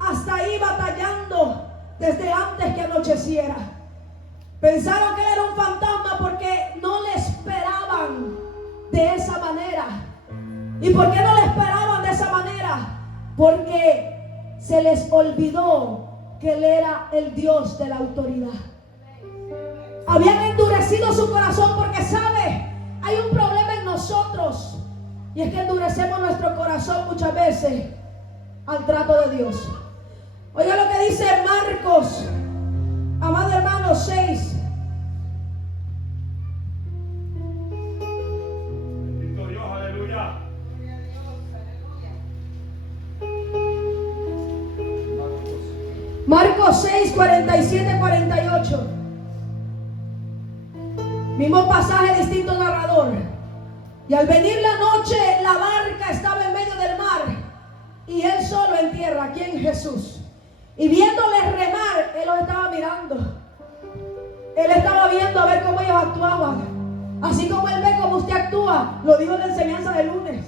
hasta ahí batallando desde antes que anocheciera. Pensaron que era un fantasma porque no le esperaban de esa manera. ¿Y por qué no le esperaban de esa manera? Porque se les olvidó que Él era el Dios de la autoridad. Habían endurecido su corazón porque, ¿sabe? Hay un problema en nosotros, y es que endurecemos nuestro corazón muchas veces al trato de Dios. Oiga lo que dice Marcos, amado hermano, 6. Bendito Dios, aleluya. Marcos 6, 47, 48. Mismo pasaje, distinto narrador. Y al venir la noche, la barca estaba en medio del mar y él solo en tierra. ¿Quién? Jesús. Y viéndoles remar, él los estaba mirando. Él estaba viendo a ver cómo ellos actuaban. Así como él ve cómo usted actúa, lo dijo en la enseñanza del lunes.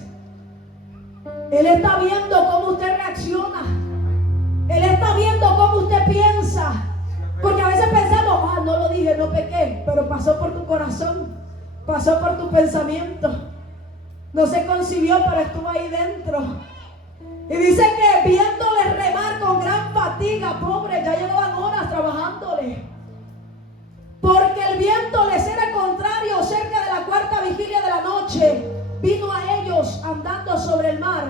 Él está viendo cómo usted reacciona. Él está viendo cómo usted piensa. Porque a veces pensamos, no lo dije, no pequé, pero pasó por tu corazón, pasó por tu pensamiento. No se concibió, pero estuvo ahí dentro. Y dice que viéndole remar con gran fatiga, pobre, ya llevaban horas trabajándole. Porque el viento les era contrario. Cerca de la cuarta vigilia de la noche, vino a ellos andando sobre el mar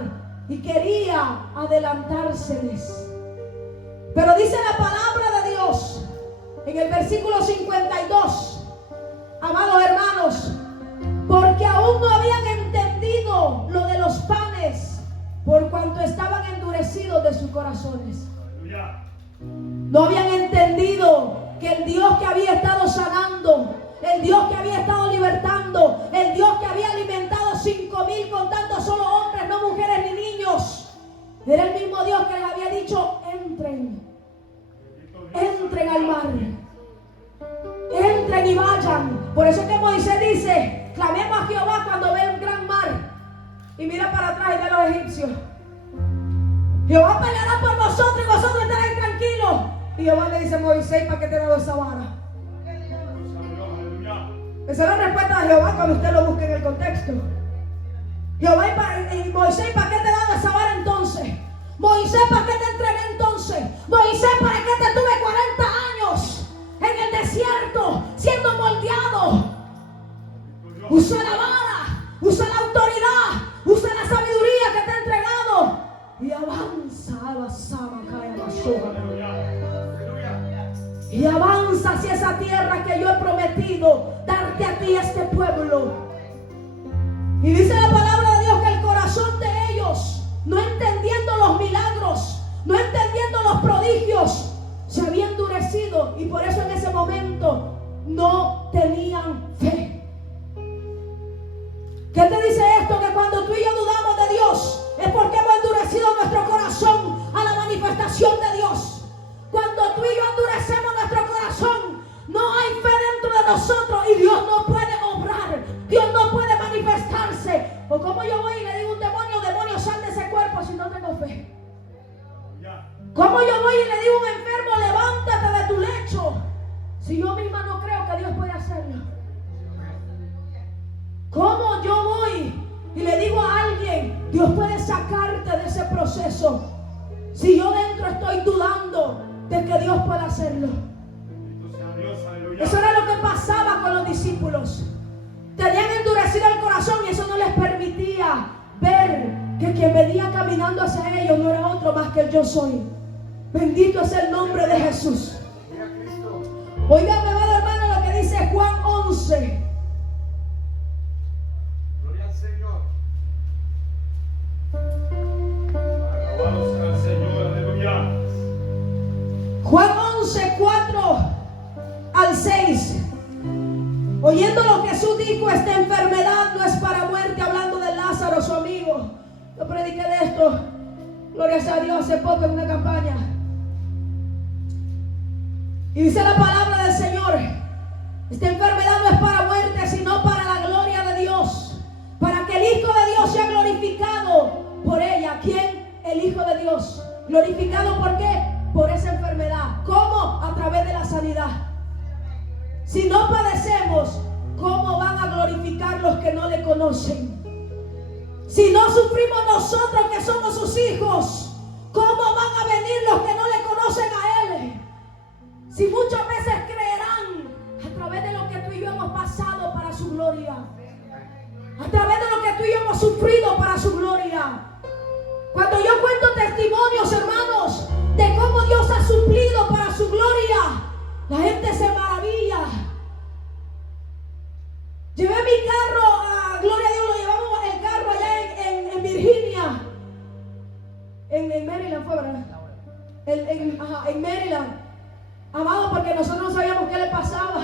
y quería adelantárseles. Pero dice la palabra de Dios en el versículo 52, amados hermanos, porque aún no habían entendido lo de los panes, por cuanto estaban endurecidos de sus corazones. Aleluya. No habían entendido que el Dios que había estado sanando, el Dios que había estado libertando, el Dios que había alimentado 5,000 contando solo hombres, no mujeres ni niños, era el mismo Dios que les había dicho: entren al mar, entren y vayan. Por eso es que Moisés dice: clamemos a Jehová cuando ve un gran mar. Y mira para atrás y ve a los egipcios. Jehová peleará por nosotros y vosotros estaréis tranquilos. Y Jehová le dice a Moisés: ¿para qué te he dado esa vara? Esa es la respuesta de Jehová cuando usted lo busque en el contexto. Jehová y Moisés: ¿para qué te he dado esa vara entonces? Moisés: ¿para qué te entregué entonces? Moisés: ¿para qué te tuve 40 años en el desierto siendo moldeado? Usa la vara, usa la autoridad, usa la sabiduría que te he entregado y avanza a la sama, cae a la soga. Y avanza hacia esa tierra que yo he prometido darte a ti, a este pueblo. Y dice la palabra de Dios que el corazón de ellos, no entendiendo los milagros, no entendiendo los prodigios, se había endurecido, y por eso en ese momento no tenían fe. ¿Qué te dice esto? Que cuando tú y yo dudamos de Dios es porque hemos endurecido nuestro corazón a la manifestación de Dios. Cuando tú y yo endurecemos nuestro corazón, no hay fe dentro de nosotros y Dios no puede obrar, Dios no puede manifestarse. O como yo voy y le digo a un demonio: demonio, sal de ese cuerpo, si no tengo fe. Como yo voy y le digo a un enfermo: levántate de tu lecho, si yo misma no creo que Dios puede hacerlo. Como yo voy y le digo a alguien: Dios puede sacarte de ese proceso, si yo dentro estoy dudando de que Dios pueda hacerlo. Eso era lo que pasaba con los discípulos. Tenían endurecido el corazón y eso no les permitía ver que quien venía caminando hacia ellos no era otro más que el yo soy. Bendito es el nombre de Jesús. Oigan, amado hermano, lo que dice Juan 11. Gloria al Señor. Alabado sea el Señor, aleluya. Juan 11, 4 al 6. Oyéndolo, Jesús dijo: esta enfermedad no es para muerte, hablando de Lázaro, su amigo. Yo prediqué de esto, gloria a Dios, hace poco en una campaña. Y dice la palabra del Señor: esta enfermedad no es para muerte, sino para la gloria de Dios, para que el Hijo de Dios sea glorificado por ella. ¿Quién? El Hijo de Dios. ¿Glorificado por qué? Por esa enfermedad. ¿Cómo? A través de la sanidad. Si no padecemos, ¿cómo van a glorificar los que no le conocen? Si no sufrimos nosotros que somos sus hijos, ¿cómo van a venir los que no le conocen a Él? Si muchas veces creerán a través de lo que tú y yo hemos pasado para su gloria, a través de lo que tú y yo hemos sufrido para su gloria. Cuando yo cuento testimonios, hermanos, de cómo Dios ha suplido para su gloria, la gente se maravilla. Llevé mi carro a Gloria a Dios, lo llevamos el carro allá en Virginia, en Maryland fue, ¿verdad? En Maryland, amado, porque nosotros no sabíamos qué le pasaba.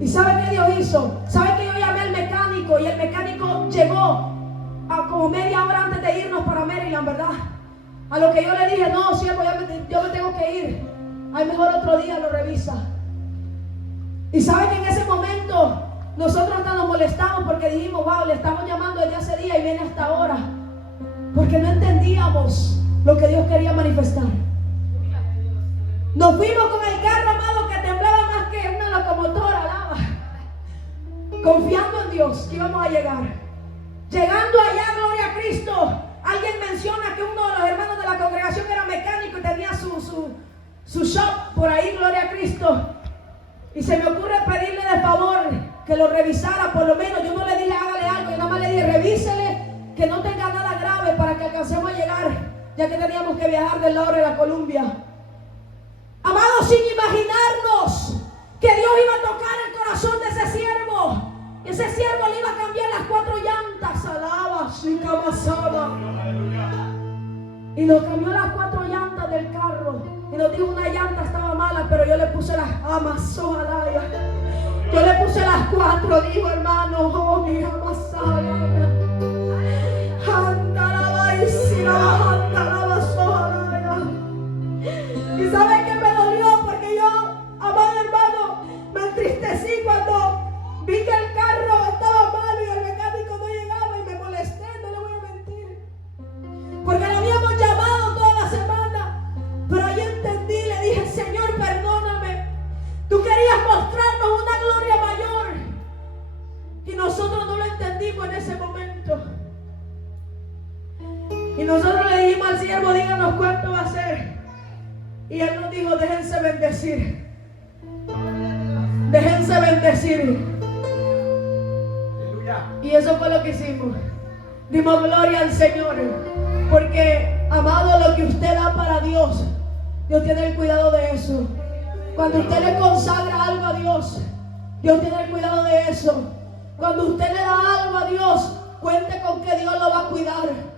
¿Y sabe qué Dios hizo? ¿Sabe que yo llamé al mecánico y el mecánico llegó a como media hora antes de irnos para Maryland, ¿verdad? A lo que yo le dije, no, siervo, yo me tengo que ir. Ay, mejor otro día lo revisa. Y sabe que en ese momento nosotros hasta nos molestamos porque dijimos, wow, le estamos llamando desde hace día y viene hasta ahora. Porque no entendíamos lo que Dios quería manifestar. Nos fuimos con el carro, amado, que temblaba más que una locomotora, alaba. Confiando en Dios que íbamos a llegar. Llegando allá, gloria a Cristo, alguien menciona que uno de los hermanos de la congregación era mecánico y tenía su shop por ahí, gloria a Cristo. Y se me ocurre pedirle de favor que lo revisara, por lo menos. Yo no le dije hágale algo, yo nada más le dije revísele que no tenga nada grave para que alcancemos a llegar, ya que teníamos que viajar del lado de la Columbia. Amados, sin imaginarnos que Dios iba a tocar el corazón de ese siervo. Y ese siervo le iba a cambiar las 4 llantas, alaba, shikamasaba. Y nos cambió las 4 llantas del carro. Y nos dijo una llanta estaba mala, pero yo le puse las amazoalaya. Yo le puse las 4, dijo hermano, oh mi amasaya. Y sabe que me dolió porque yo, amado hermano, me entristecí cuando vi que el carro estaba malo y el mecánico no llegaba y me molesté, no le voy a mentir. Porque lo habíamos llamado toda la semana, pero ahí entendí, le dije, Señor, perdóname. Tú querías mostrarnos una gloria mayor y nosotros no lo entendimos en ese momento. Y nosotros le dijimos al siervo, díganos cuánto va a ser. Y él nos dijo, déjense bendecir. Déjense bendecir. Y eso fue lo que hicimos. Dimos gloria al Señor. Porque, amado, lo que usted da para Dios, Dios tiene el cuidado de eso. Cuando usted le consagra algo a Dios, Dios tiene el cuidado de eso. Cuando usted le da algo a Dios, cuente con que Dios lo va a cuidar.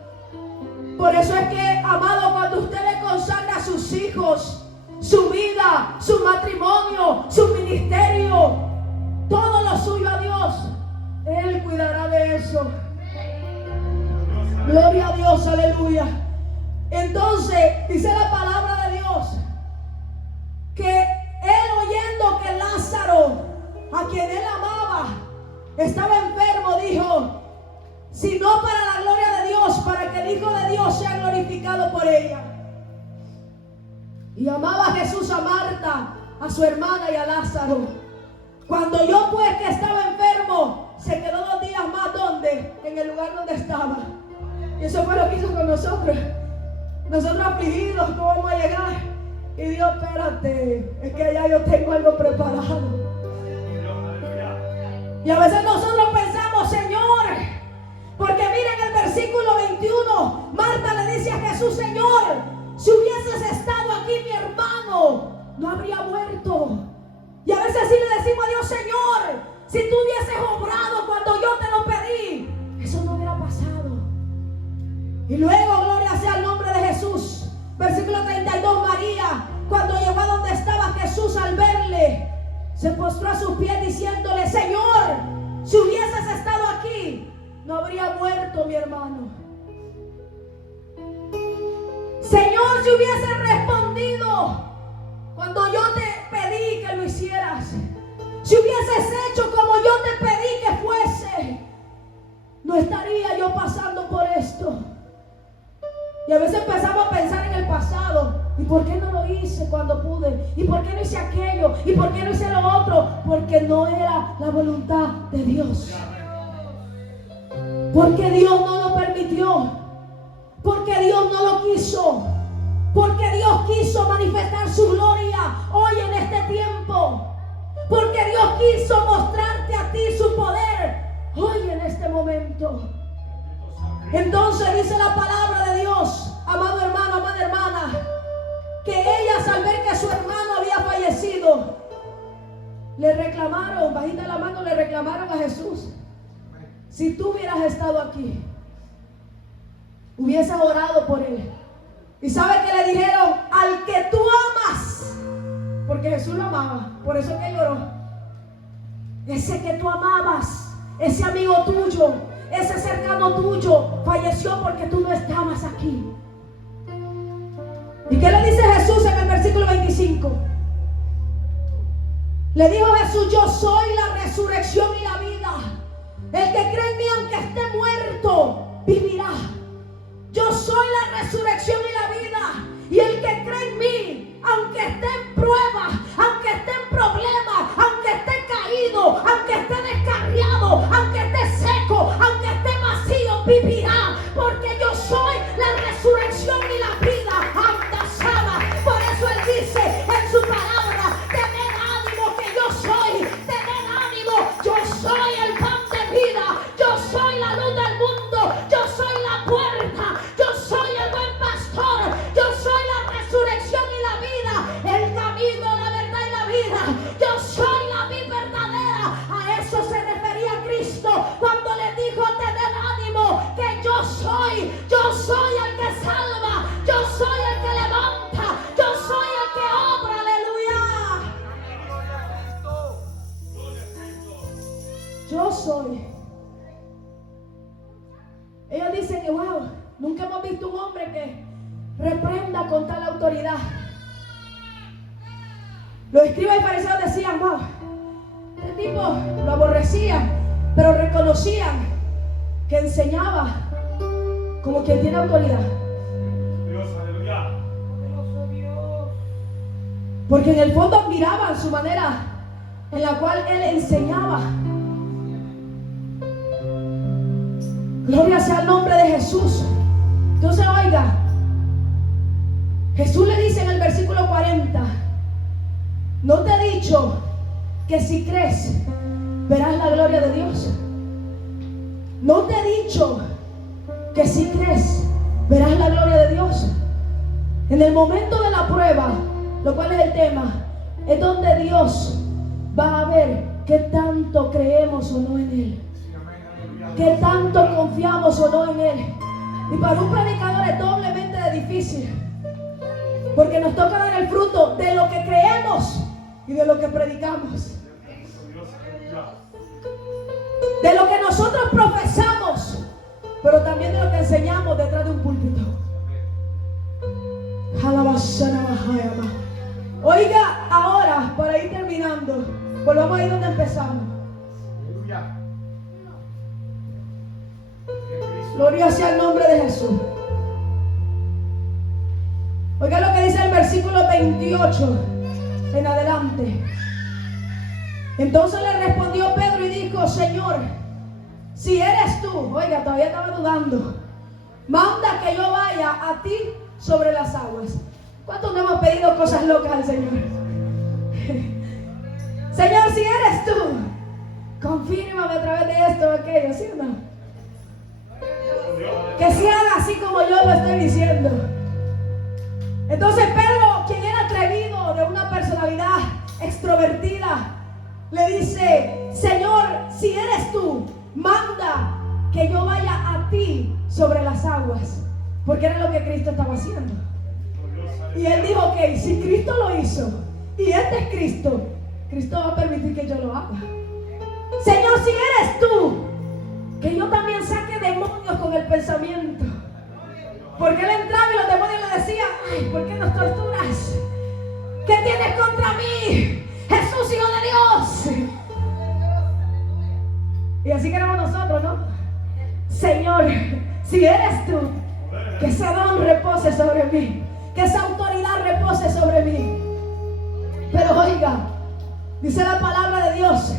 Por eso es que, amado, cuando usted le consagra a sus hijos, su vida, su matrimonio, su ministerio, todo lo suyo a Dios, Él cuidará de eso. Gloria a Dios, aleluya. Entonces, dice la palabra de Dios, que él, oyendo que Lázaro, a quien él amaba, estaba enfermo, dijo, si no para la gloria de Dios, para que el Hijo de Dios sea glorificado por ella. Y amaba a Jesús, a Marta, a su hermana y a Lázaro. Cuando oyó pues que estaba enfermo, se quedó 2 días más, ¿dónde? En el lugar donde estaba. Y eso fue lo que hizo con nosotros. Nosotros afligidos, ¿cómo vamos a llegar? Y Dios, espérate, es que allá yo tengo algo preparado. Y a veces nosotros pensamos, Señor, porque miren el versículo 21, Marta le dice a Jesús, Señor, si hubieses estado aquí mi hermano, no habría muerto. Y a veces sí le decimos a Dios, Señor, si tú hubieses obrado cuando yo te lo pedí, eso no hubiera pasado. Y luego, gloria sea el nombre de Jesús. Versículo 32, María, cuando llegó a donde estaba Jesús, al verle, se postró a sus pies diciéndole, Señor, si hubieses estado aquí, no habría muerto mi hermano. Señor, si hubieses respondido cuando yo te pedí que lo hicieras, si hubieses hecho como yo te pedí que fuese, no estaría yo pasando por esto. Y a veces empezamos a pensar en el pasado. ¿Y por qué no lo hice cuando pude? ¿Y por qué no hice aquello? ¿Y por qué no hice lo otro? Porque no era la voluntad de Dios. Porque Dios no lo permitió. Porque Dios no lo quiso. Porque Dios quiso manifestar su gloria hoy en este tiempo. Porque Dios quiso mostrarte a ti su poder hoy en este momento. Entonces dice la palabra de Dios, amado hermano, amada hermana, que ellas al ver que su hermano había fallecido, le reclamaron, bajita la mano, le reclamaron a Jesús: si tú hubieras estado aquí, hubieses orado por él. ¿Y sabe qué le dijeron? Al que tú amas, porque Jesús lo amaba, por eso que lloró. Ese que tú amabas, ese amigo tuyo, ese cercano tuyo, falleció porque tú no estabas aquí. ¿Y qué le dice Jesús en el versículo 25? Le dijo Jesús: yo soy la resurrección y la vida. El que cree en mí, aunque esté muerto, vivirá. Yo soy la resurrección y la vida. Y el que cree en mí, aunque esté en prueba, aunque esté en problema, aunque esté caído, aunque esté descarriado, aunque esté seco, aunque esté vacío, vivirá. Porque yo soy la resurrección y la vida. Anda, Saba. Por eso él dice en su palabra: tened ánimo, que yo soy. Tened ánimo, yo soy el pan de vida. Yo soy la luz del mundo. Yo soy la puerta. Yo soy el buen pastor. Yo soy la resurrección y la vida, el camino, la verdad y la vida. Yo soy la vid verdadera. A eso se refería Cristo cuando le dijo: tened ánimo, que yo soy el que salva, yo soy el que levanta, yo soy el que obra. Aleluya. Yo soy. Ellos dicen que wow, nunca hemos visto un hombre que reprenda con tal autoridad. Los escribas y fariseos decían: wow, este tipo lo aborrecían, pero reconocían que enseñaba como quien tiene autoridad. Dios, aleluya. Porque en el fondo admiraban su manera en la cual él enseñaba. Gloria sea el nombre de Jesús. Entonces, oiga, Jesús le dice en el versículo 40: ¿no te he dicho que si crees verás la gloria de Dios? ¿No te he dicho que si crees verás la gloria de Dios? En el momento de la prueba, lo cual es el tema, es donde Dios va a ver qué tanto creemos o no en Él, qué tanto confiamos o no en Él. Y para un predicador es doblemente difícil, porque nos toca dar el fruto de lo que creemos y de lo que predicamos, de lo que nosotros profesamos, pero también de lo que enseñamos detrás de un púlpito. Oiga, ahora, para ir terminando, volvamos a ir donde empezamos. Gloria sea el nombre de Jesús. Oiga lo que dice el versículo 28 en adelante. Entonces le respondió Pedro y dijo: Señor, si eres tú, oiga, todavía estaba dudando, manda que yo vaya a ti sobre las aguas. ¿Cuántos no hemos pedido cosas locas al Señor? Señor, si eres tú, confírmame a través de esto o aquello, ¿sí o no? Que se haga así como yo lo estoy diciendo. Entonces Pedro, quien era atrevido, de una personalidad extrovertida, le dice: Señor, si eres tú, manda que yo vaya a ti sobre las aguas. Porque era lo que Cristo estaba haciendo. Y él dijo: ok, si Cristo lo hizo y este es Cristo, Cristo va a permitir que yo lo haga. Señor, si eres tú, que yo también saque demonios con el pensamiento. Porque él entraba y los demonios le decían: ay, ¿por qué nos torturas? ¿Qué tienes contra mí, Jesús, Hijo de Dios? Y así queremos nosotros, ¿no? Señor, si eres tú, que ese don repose sobre mí, que esa autoridad repose sobre mí. Pero oiga, dice la palabra de Dios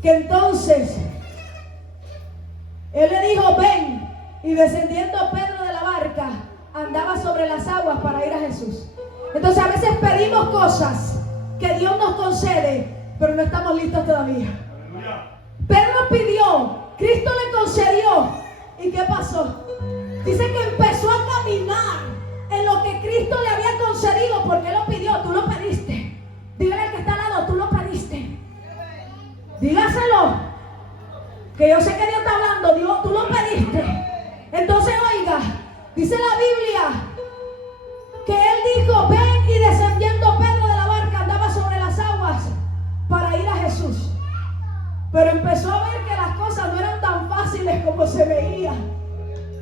que entonces él le dijo: ven. Y descendiendo Pedro de la barca, andaba sobre las aguas para ir a Jesús. Entonces a veces pedimos cosas que Dios nos concede, pero no estamos listos todavía. Pedro pidió, Cristo le concedió, ¿Y qué pasó? Dice que empezó a caminar en lo que Cristo le había concedido, porque lo pidió, tú lo pediste. Dígale al que está al lado, tú lo pediste. Dígaselo, que yo sé que Dios está hablando. Dios, tú lo pediste. Entonces oiga, dice la Biblia que él dijo, ven, y descendiendo Pedro de la barca andaba sobre las aguas para ir a Jesús. Pero empezó a ver que las cosas no eran tan fáciles como se veía.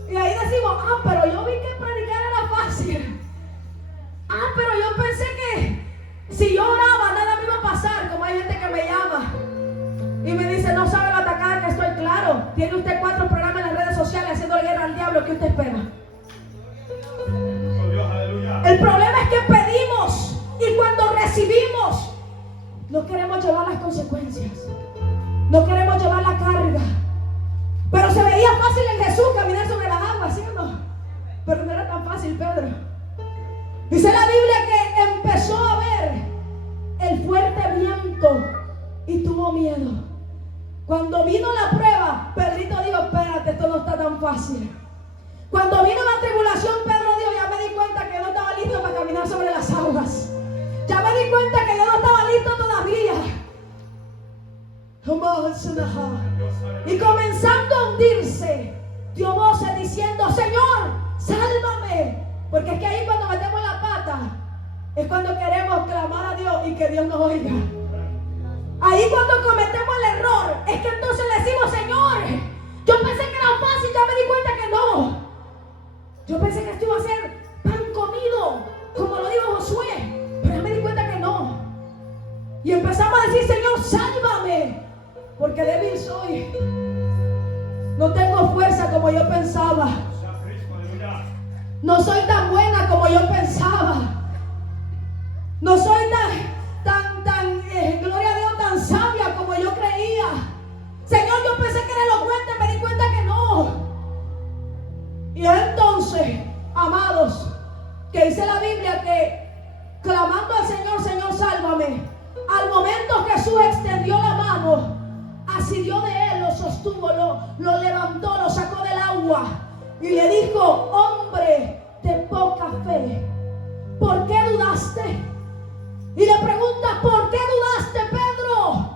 Y ahí decimos, pero yo vi que predicar era fácil. Pero yo pensé que si yo oraba nada me iba a pasar, como hay gente que me llama y me dice, no sabe la atacada que estoy. Claro, tiene usted 4 programas en las redes sociales haciendo guerra al diablo. ¿Qué usted espera? El problema es que pedimos y cuando recibimos no queremos llevar las consecuencias, no queremos llevar la carga. Pero se veía fácil en Jesús caminar sobre las aguas, ¿sí o no? Pero no era tan fácil, Pedro. Dice la Biblia que empezó a ver el fuerte viento y tuvo miedo. Cuando vino la prueba, Pedrito dijo, espérate, esto no está tan fácil. Cuando vino la tribulación, Pedro dijo, ya me di cuenta que yo no estaba listo para caminar sobre las aguas. Ya me di cuenta que yo no estaba listo todavía. Y comenzando a hundirse, dio voces diciendo, Señor, sálvame. Porque es que ahí cuando metemos la pata, es cuando queremos clamar a Dios y que Dios nos oiga. Ahí cuando cometemos el error, es que entonces le decimos, Señor, yo pensé que era fácil, ya me di cuenta que no. Yo pensé que esto iba a ser pan comido, como lo dijo Josué, pero ya me di cuenta que no. Y empezamos a decir, Señor, sálvame, porque débil soy. No tengo fuerza como yo pensaba. No soy tan buena como yo pensaba. No soy gloria a Dios, tan sabia como yo creía. Señor, yo pensé que era elocuente, me di cuenta que no. Y entonces, amados, que dice la Biblia que clamando al Señor, Señor, sálvame. Al momento Jesús extendió la mano, asidió de él, lo sostuvo, lo levantó, lo sacó del agua y le dijo, hombre de poca fe, ¿por qué dudaste? Y le pregunta, ¿por qué dudaste, Pedro?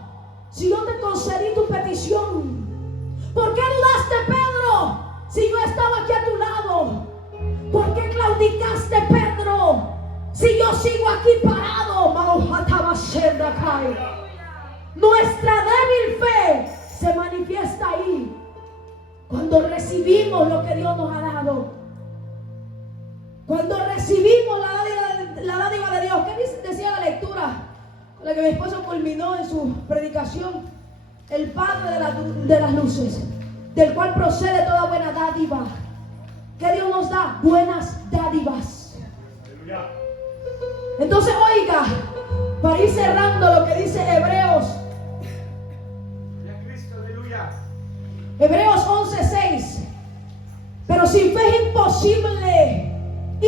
Si yo te concedí tu petición. ¿Por qué dudaste, Pedro? Si yo estaba aquí a tu lado. ¿Por qué claudicaste, Pedro? Si yo sigo aquí parado. Nuestra débil fe se manifiesta ahí cuando recibimos lo que Dios nos ha dado. Cuando recibimos la dádiva de Dios. ¿Qué decía la lectura con la que mi esposo culminó en su predicación? El Padre de las luces, del cual procede toda buena dádiva. Que Dios nos da buenas dádivas. Entonces oiga, para ir cerrando lo que dice Hebreos. Hebreos 11:6. Pero sin fe es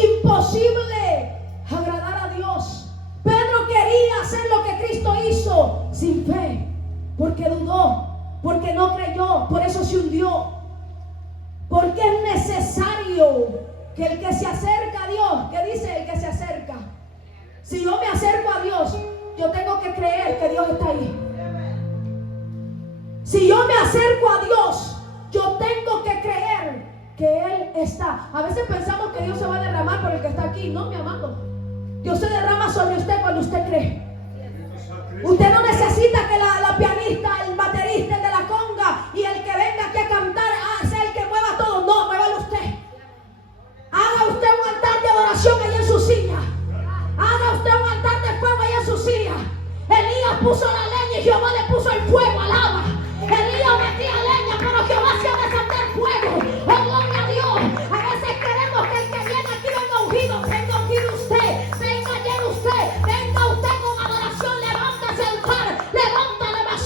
imposible agradar a Dios. Pedro quería hacer lo que Cristo hizo sin fe, porque dudó, porque no creyó, por eso se hundió. Porque es necesario que el que se acerca a Dios, ¿qué dice el que se acerca? Si yo me acerco a Dios, yo tengo que creer que Dios está ahí. Si yo me acerco a Dios, yo tengo que creer que Él está. A veces pensamos que Dios se va a derramar por el que está aquí. No, mi amado. Dios se derrama sobre usted cuando usted cree. Usted no necesita que la pianista, el baterista, el de la conga y el que venga aquí a cantar sea el que mueva todo. No, muévalo usted. Haga usted un altar de adoración ahí en su silla. Haga usted un altar de fuego ahí en su silla. Elías puso la leña y Jehová le puso el fuego, alaba. Elías metía leña, pero Jehová hacía descender fuego. Oh, gloria a Dios. A veces queremos que el que viene aquí venga ungido. Venga ungido usted. Venga lleno usted. Venga usted con adoración. Levántese el altar. Levántale más.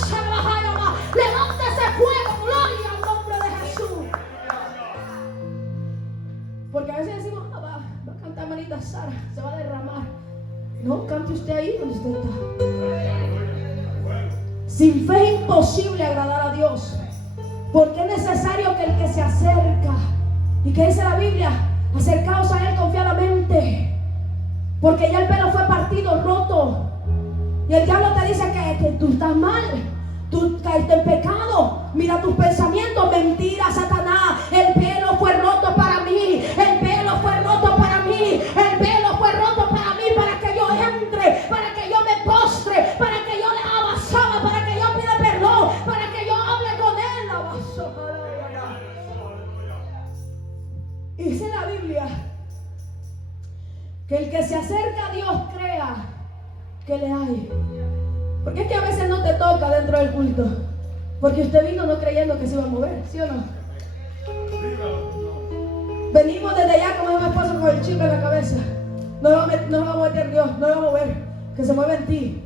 Levántese fuego. Gloria al nombre de Jesús. Porque a veces decimos, va a cantar manita Sara, se va a derramar. No, cante usted ahí donde usted está. Sin fe es imposible agradar a Dios. Porque es necesario que el que se acerca, ¿y qué dice la Biblia? Acercaos a Él confiadamente, porque ya el velo fue partido, roto. Y el diablo te dice que tú estás mal, tú caíste en pecado. Mira tus pensamientos, mentira, Satanás. El velo fue roto para mí, el velo fue roto para mí, el velo fue roto para mí, para que yo entre, para que yo me postre, para que yo le abasaba, para que yo pida perdón, para que yo hable con Él. Y dice la Biblia que el que se acerca a Dios crea que le hay. Porque es que a veces no te toca dentro del culto, porque usted vino no creyendo que se iba a mover, ¿sí o no? Venimos desde allá como mi esposo con el chip en la cabeza. No lo va a meter Dios, no lo va a mover, que se mueva en ti.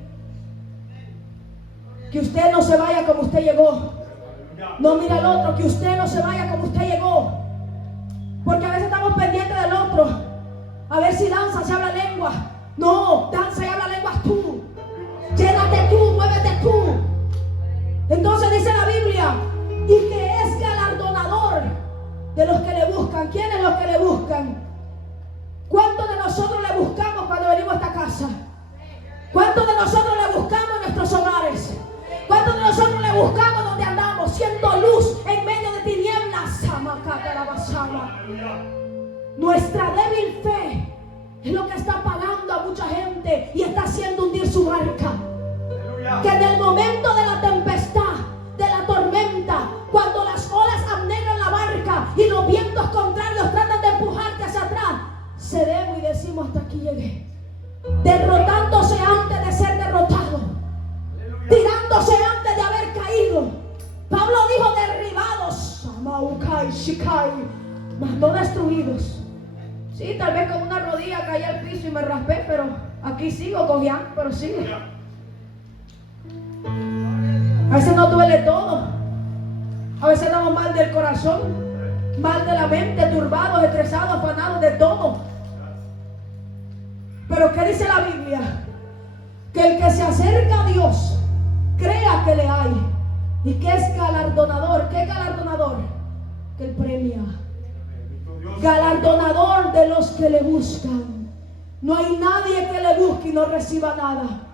Que usted no se vaya como usted llegó. No mira al otro, que usted no se vaya como usted llegó. Porque a veces estamos pendientes del otro. A ver si danza, si habla lengua. No, danza y habla lenguas tú. Llénate tú, muévete tú. Entonces dice la Biblia, y que es galardonador de los que le buscan. ¿Quiénes los que le buscan? ¿Cuántos de nosotros le buscamos cuando venimos a esta casa? ¿Cuántos de nosotros le buscamos en nuestros hogares? ¿Cuántos de nosotros le buscamos donde andamos, siendo luz en medio de tinieblas? Nuestra débil fe es lo que está apagando a mucha gente y está haciendo hundir su barca. Que en el momento de la tempestad, de la tormenta, cuando las olas abnegan la barca y los vientos contrarios tratan de empujarte hacia atrás, cedemos y decimos: hasta aquí llegué. Derrotándose antes de ser derrotado, tirándose antes de haber caído. Pablo dijo: derribados, mas no destruidos. Sí, tal vez con una rodilla caí al piso y me raspé, pero aquí sigo cojeando, pero sigo. A veces nos duele todo. A veces estamos mal del corazón, mal de la mente, turbados, estresados, afanados, de todo. Pero ¿qué dice la Biblia? Que el que se acerca a Dios crea que le hay. ¿Y qué es galardonador? ¿Qué es galardonador? Que Él premia. Galardonador de los que le buscan. No hay nadie que le busque y no reciba nada.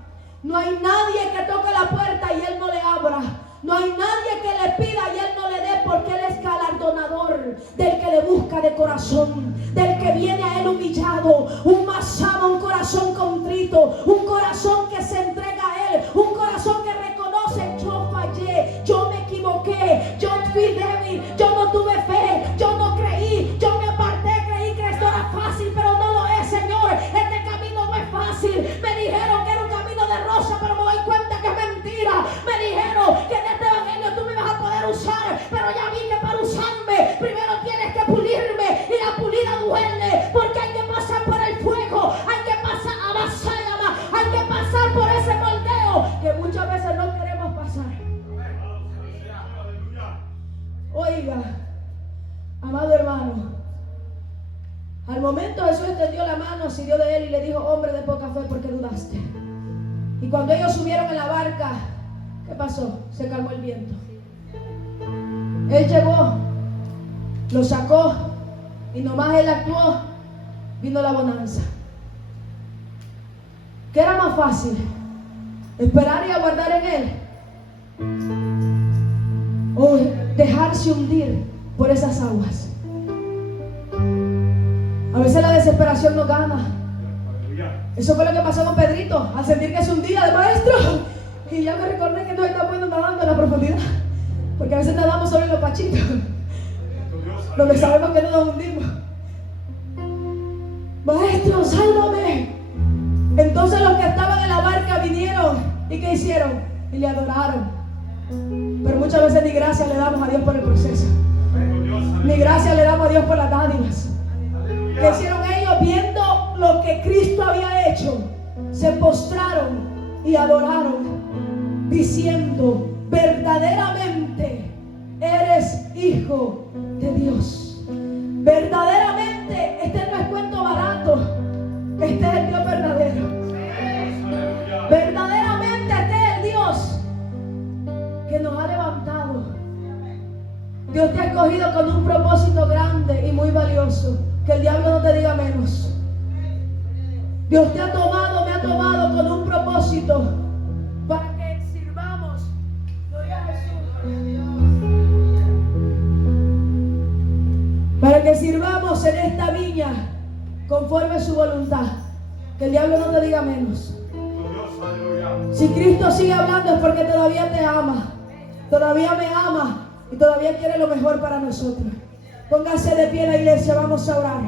No hay nadie que toque la puerta y Él no le abra. No hay nadie que le pida y Él no le dé, porque Él es galardonador del que le busca de corazón, del que viene a Él humillado, un masama, un corazón contrito, un corazón que se entrega a Él, un corazón que reconoce: yo fallé, yo me equivoqué, yo fui débil, yo no tuve fe, yo no creí, yo me aparté, creí que esto era fácil, pero no lo es, Señor. Este camino no es fácil. Me dijeron que era un camino de rosa, pero me doy cuenta que es mentira. Me dijeron que en este evangelio tú me ibas a poder usar, pero ya vi que para usarme primero tienes que pulirme, y la pulida duele, porque hay que pasar por el fuego, hay que pasar a Basayama, hay que pasar por ese moldeo que muchas veces no queremos pasar. Oiga, amado hermano, al momento Jesús extendió la mano, siguió de él y le dijo: hombre de poca fe, ¿por qué dudaste? Y cuando ellos subieron en la barca, ¿qué pasó? Se calmó el viento. Él llegó, lo sacó, y nomás él actuó, vino la bonanza. ¿Qué era más fácil? ¿Esperar y aguardar en Él? ¿O dejarse hundir por esas aguas? A veces la desesperación nos gana. Eso fue lo que pasó con Pedrito, al sentir que se hundía de maestro. Y ya me recordé que no está bueno nadando en la profundidad, porque a veces nadamos solo en los pachitos, donde sabemos que no nos hundimos. Maestro, sálvame. Entonces los que estaban en la barca vinieron, ¿y qué hicieron? Y le adoraron. Pero muchas veces ni gracias le damos a Dios por el proceso, ni gracias le damos a Dios por las dádivas. ¿Qué hicieron ellos? Viendo lo que Cristo había hecho, se postraron y adoraron, diciendo: verdaderamente eres Hijo de Dios. Verdaderamente, este no es cuento barato, este es el Dios verdadero. Verdaderamente este es el Dios que nos ha levantado, Dios te ha escogido con un propósito grande y muy valioso. Que el diablo no te diga menos. Dios te ha tomado, me ha tomado con un propósito para que sirvamos. Gloria a Jesús. Para que sirvamos en esta viña conforme a su voluntad. Que el diablo no te diga menos. Si Cristo sigue hablando es porque todavía te ama, todavía me ama y todavía quiere lo mejor para nosotros. Póngase de pie la iglesia, vamos a orar.